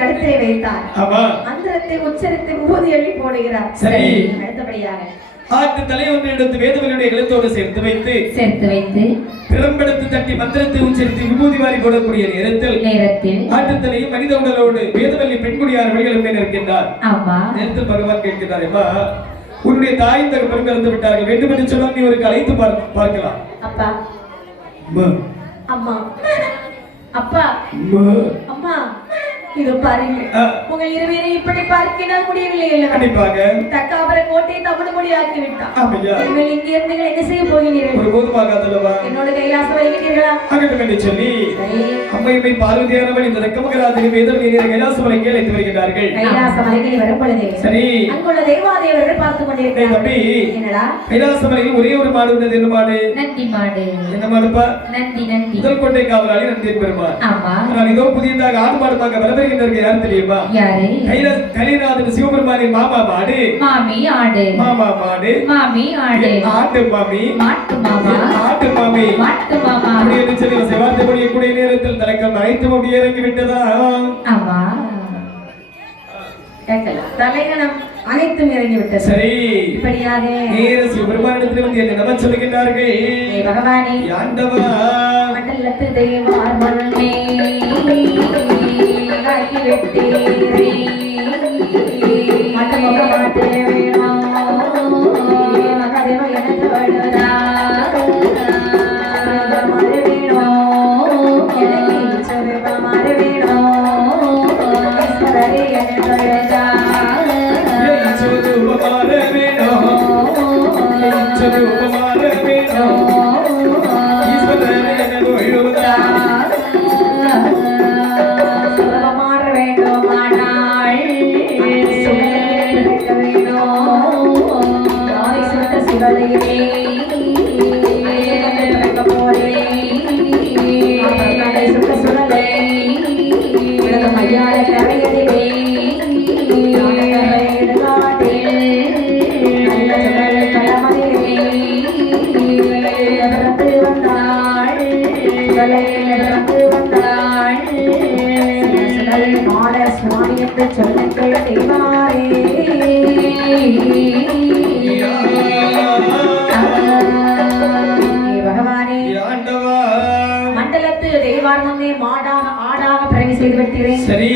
கழுத்தை வைத்தார். மந்திரத்தை உச்சரித்து ஊதி அள்ளி போடுகிறார். சரி அடுத்தபடியாக ஆட்டு தலை ஒன்றை எடுத்து வேதவனுடைய கழுத்தோடு சேர்த்து வைத்து பிரம்பெடுத்து தட்டி மந்திரத்தை உச்சரித்து விபூதி வாரி போடக்கூடிய நேரத்தில் ஆட்டு தலையை மனித உடலோடு வேதவல்லி பெண்குடியார் வழிகளுமே நிற்கின்றார். நேரத்தில் பகவான் கேட்கிறார், உன்னுடைய தாயின் தகப்பன் இறந்து விட்டார்கள், வேண்டும் என்று சொன்னால் நீ ஒரு அழைத்து பார்க்கலாம். அப்பா அம்மா அப்பா அம்மா இது பாருங்க, உங்கள் இருவரை இப்படி பார்க்க முடியவில்லை. கண்டிப்பாக தக்காபுர கோட்டையை தமிழ் மொழி ஆக்கி விட்டார். நீங்கள் இங்கே இருந்து என்ன செய்ய போகிறீர்கள்? என்னோட கைலாசம் வருகிறீர்களா? என்று சொல்லி அம்மையுமே பார்வதியானவள் இந்த ரக்கமகராஜனை வேதவீரர் கைலாசமலைக்கு அழைத்து வருகிறார்கள். கைலாசமலைக்கு வரும் பொழுது சரி அங்குள்ள தேவாதேவர்கள் பார்த்து கொண்டிருக்கிறார்கள். என்னடா கைலாசமலையில் ஒரே ஒரு மாடு உள்ளது. என்ன மாடு? நந்தி மாடு. என்ன மாடுப்பா? நந்தி. முதல் கோட்டை காவலாளி நந்தி பெருமாள். நான் இதோ புதியதாக ஆடு மாடு பார்க்க வரவேற்கின்றவர்கள் யார் தெரியுமா? கலிநாதன் சிவபெருமானின் மாமா மாடு. மாமி ஆடு. மாமா மாடு. மாமி ஆடு. ஆட்டு மாமி. மாட்டு மாமா. ஆட்டு மாமி. மாட்டு மாமா. அப்படி என்று சொல்லி செவார்த்தை முடியக்கூடிய நேரத்தில் தலைக்கம் அனைத்தும் அப்படி இறங்கி விட்டதா? தலைகணம் அனைத்தும் இறங்கிவிட்டது. சரி இப்படியாக நேர சிவபெருமானிடத்தில் வந்து என்ன நம சொல்லுகின்றார்கள்? பகவானே ஆண்டவா மண்டலத்து தெய்வார் மண்ணே ஆக்கி விட்டீரே மண்டல மாட்டு வேணும் மகதேவ எனக்கு வருடா மாறு வேணும் எனக்கு சொருப மாறு வேணும் ஈஸ்வரரே எனக்கு வருடா சொருபமாற வேணும் சொருபமாற வேணும் ஈஸ்வரரே எனக்கு வருடா சுலபமாற வேண்டுமானால் சுடலையே வேணும் ஆதி சுட்ட சுடலையிலே பிறக்க போறேன் சுட்ட சுடலை உலகம் ஐயால கரையதிலே சுவாமியத்தை சொல்லுங்கள் தெய்வாரே பகவானே ஆண்டவா மண்டலத்து தெய்வார் முன்னே மாடாக ஆடாக பிறவி செய்து விட்டீரேன். சரி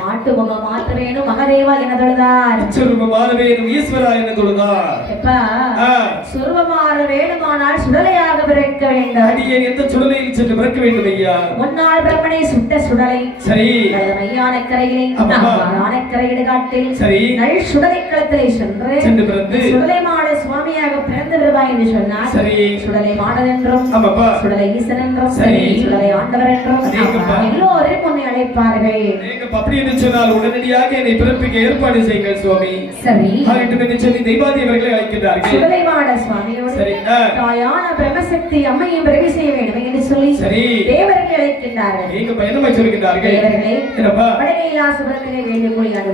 மாட்டு முகம் மாற்ற வேணும் மகதேவா என தொழுதார் சொருபமாற வேணும் ஈஸ்வரா என்ன தொழுதார். எப்பா சுரூபமாற வேணுமானால் சுடலையாக பிறக்க வேண்டும். அடியேன் எந்த சுடலையில் சென்று பிறக்க வேண்டும் ஐயா? முன்னாள் பிரம்மனை சுட்ட சுடலை சரி மையானக்கரையிலே யானக்கரையிடு காட்டில் சரி நல் சுடலை களத்திலே சென்று பிறந்து சுடலை மாட சுவாமியாக பிறந்து விடுவாய் என்று சொன்னார். சரி சுடலை மாடல் என்றும் ஆமாப்பா சுடலை ஈசன் என்றும் சரி சுடலை ஆண்டவர் என்றும் அதேங்கப்பா. எல்லோரும் உன்னை அழைப்பார்கள். அப்படி என்று சொன்னால் உடனடியாக என்னை பிறப்பிக்க ஏற்பாடு செய்யுங்கள் சுவாமி. சரி ஆகட்டும் என்று சொல்லி தெய்வாதேவர்களை அழைக்கின்றார்கள். சுடலை மாட சுவாமியோடு சரி தாயான பிரம்மசக்தி அம்மையும் பிறவி செய்ய வேண்டும் என்று சொல்லி சரி தேவர்களை அழைக்கின்றார்கள். நீங்க பயணமாய் சொல்லுகின்றார்கள். தேவர்களே என்னப்பா வடகைலாசுரத்திலே வேண்டுகோளியான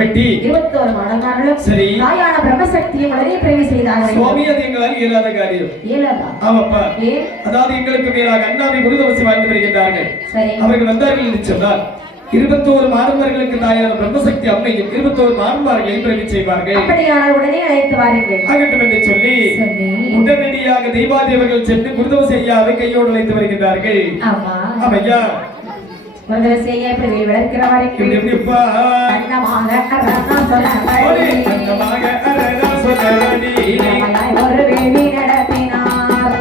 வெட்டி 21 மாடல்களும் சரி தாயான பிரம்மசக்தியும் உடனே பிறவி செய்தார்கள். சுவாமி அது எங்களால் இயலாத காரியம். இயலாதா? ஆமாப்பா. ஏன்? அதாவது எங்களுக்கு மேலாக அண்ணாவை குருதவசி வாழ்ந்து வருகின்றார்கள். சரி அவர்கள் வந்தார்கள் என்று சொன்னால் 21 மாணவர்களுக்கு தாயான பிரம்மசக்தி அம்மையும் 21 மாணவர்களை பிறவி செய்வார்கள். அப்படியானால் உடனே அழைத்து வாருங்கள். ஆகட்டும் என்று சொல்லி உடனடியாக தெய்வாதேவர்கள் சென்று குருதவசி ஐயாவை கையோடு அழைத்து வருகின்றார்கள். ஆமா ஐயா குருதவசி ஐயா இப்படி வளர்க்கிற வரைக்கும் எப்படிப்பா அன்னமாக அரசா சொல்லவடி அன்னமாக அரசா சொல்லவடி ஒரு வேள்வி நடத்தினார்.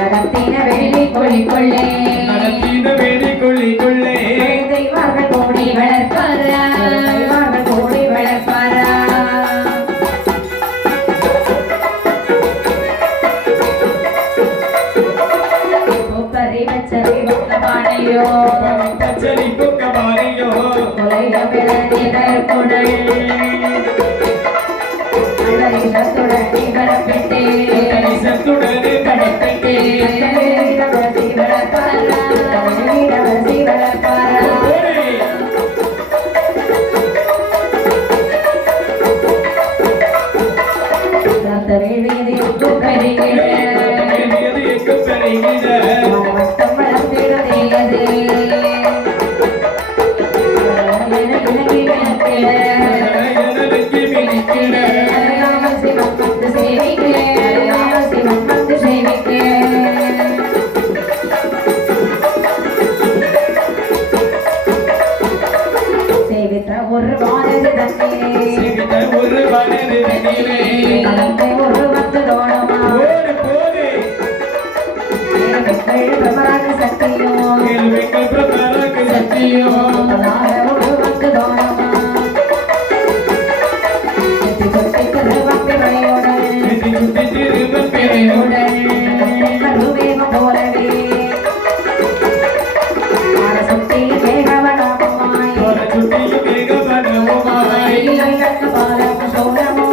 நடத்தின வேள்வி கொள்ளிக்கொள்ளே நடத்தின வேள்வி கொள்ளிக்கொள்ளே தெய்வார்கள் கோடி வளர்ப்பாரா தெய்வார்கள் கோடி வளர்ப்பாரா கொப்பரி பச்சரி பக்கபானையோ பச்சரி பக்கபானையோ கொலைய விளங்கினர் குடல் சத்துடன் வரப்பட்டே சத்துடனே படப்பட்டே வளர்ப்பாரா வளர்ப்பாரா ஒரு வானது தண்ணீரே ஒரு மத்து தோணமா பிரமராக சக்தியும் ஒரு மத்து தோணமா திருவம்பி மலையுடன் கருவேகம் போலவே சுத்தி மேகவனமாய் கண்ணு பாலம் சோழமோ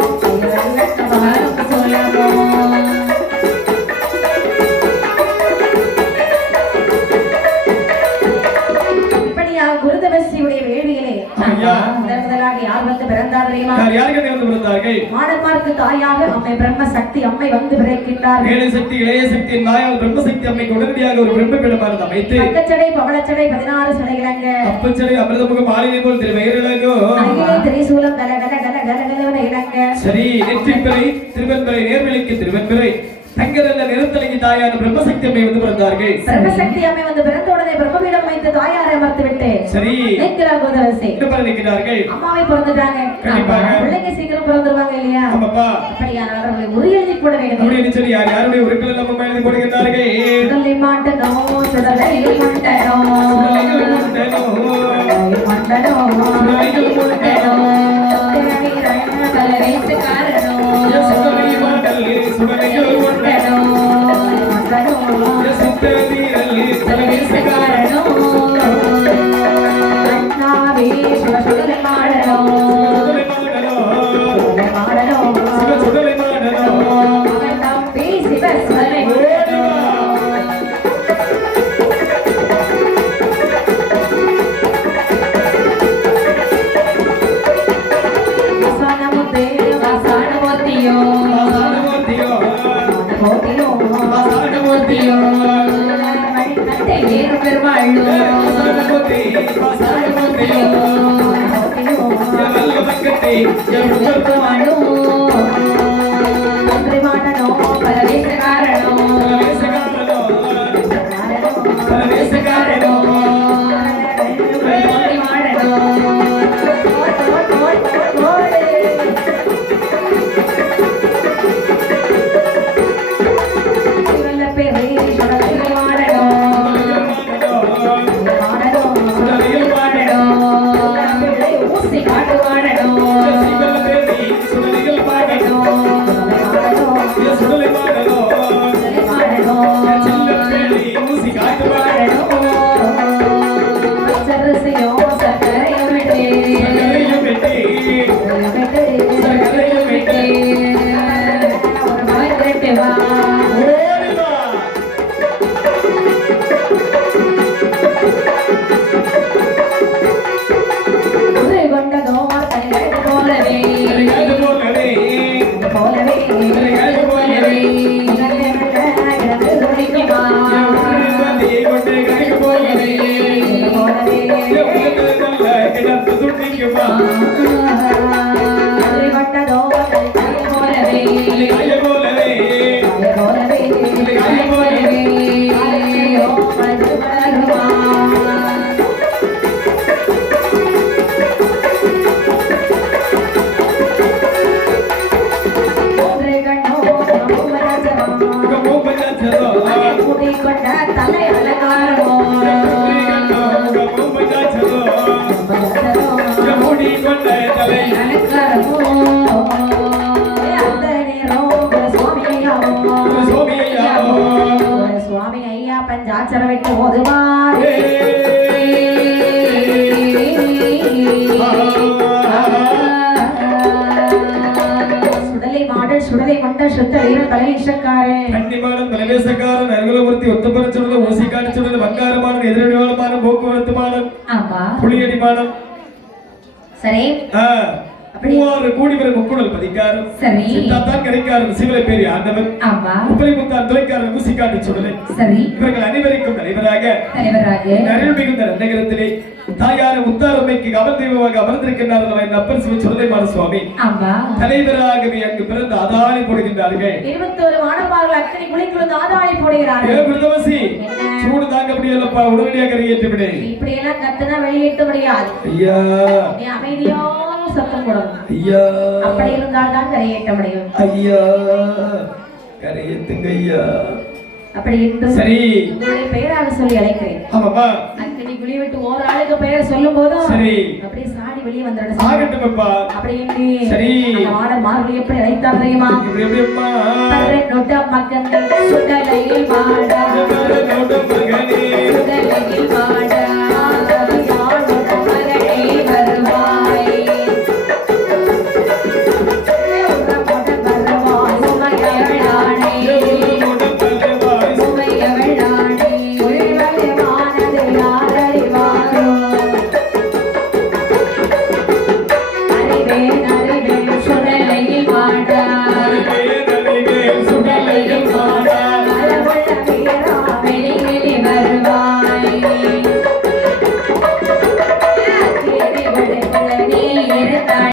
நிகழ்ந்து வந்தார்கள். மாடமார்க்கு தாயாக அம்மை பிரம்ம சக்தி அம்மை வந்து பிறக்கின்றார். ஏழு சக்தி இளைய சக்தி தாயால் பிரம்ம சக்தி அம்மைக்கு உடனடியாக ஒரு பிரம்ம பீடமானது அமைத்து பக்கச்சடை பவளச்சடை 16 சடைகளங்க அப்பச்சடை அமிர்தமுக மாளிகை போல் திருவயிறலகோ அகிலே திரிசூலம் கல கல கல கல கலவன இலங்க. சரி நெற்றிப்பிறை திருவெண்பிறை நேர்வெளிக்கு திருவெண்பிறை தங்கரல்ல நிறத்தலகி தாயான பிரம்மசக்தி அம்மை வந்து பிறந்தார்கள். பிரம்மசக்தி அம்மை வந்து பிறந்த உடனே பிரம்மபீடம் வைத்து தாயாரை அமர்த்து விட்டு சரி நிற்கிறார் கோதவசி. நிற்கிறார்கள். அம்மாவை பிறந்துட்டாங்க. பிள்ளைங்க சீக்கிரம் பிறந்துருவாங்க இல்லையா? ஆமாப்பா. அப்படியான அவர்களை உரி எழுதி போட வேண்டும். அப்படி சொல்லி யாருடைய உறுப்பினர் நம்ம எழுதி போடுகிறார்கள். சுடலை மாட்டனோ சுடலை மாட்டனோ மாட்டனோ மாட்டனோ தலைவேத்து காரணோ சுடலை மாட்டலே சுடலையோ மாட்டனோ மாட்டனோ சுத்ததீரலே தலைவேத்து காரணோ அண்ணாவே சுடலை மாடனோ மாடனோ சுடலை மாடனோ அவன் பேசி பஸ்வரை சுடலை மண்ட சுத்த வீர தலைவேஷக்காரன் கண்டிப்பான தலைவேஷக்காரன் அருகுலமூர்த்தி ஒத்தப்பரச்சுடல ஊசிக்காட்டுச்சுடல வங்காரமான எதிரடிவாளமான போக்குவரத்துமான ஆமா புலியடிமானம் சரி மூவாறு கூடிவர முக்குடல் பதிக்காரன் சரி சித்தாத்தான் கிடைக்காரன் சிவலை பேரி ஆண்டவன் ஆமா உப்பலை முத்தான் துளைக்காரன் ஊசிக்காட்டு சுடலை சரி இவர்கள் அனைவருக்கும் தலைவராக அருள் மிகுந்த நகரத்திலே தாயார முத்தாரம்மைக்கு கவல் தெய்வமாக அமர்ந்திருக்கின்றார்கள் அப்பர் சிவ சுடலைமான சுவாமி தலைவராகவே அங்கு பிறந்து ஆதாளி போடுகின்றார்கள் 21 மாணவர்கள் அக்கறை குளிக்குள்ள ஆதாளி போடுகிறார்கள் சூடு தாங்க முடியலப்பா உடனடியாக கரையேற்று விடு இப்படி எல்லாம் கத்துனா வெளியேற்ற முடியாது ஐயா நீ அமைதியா சத்தம் போடணும் ஐயா அப்படி இருந்தால் தான் கரையேற்ற முடியும் ஐயா கரையேத்துங்க ஐயா அப்படி என்று சரி உங்களுடைய பெயராக சொல்லி அழைக்கிறேன் ஆமாப்பா அக்கடி குழி விட்டு ஒரு ஆளுக்கு பெயர் சொல்லும் போதும் சரி அப்படியே சாடி வெளியே வந்துடுது ஆகட்டும் அப்பா அப்படி என்று சரி ஆடர் மார்கழி எப்படி அழைத்தார் தெரியுமா இப்படி எப்படிப்பா நொட்ட மக்கள் சுடலையில் வாட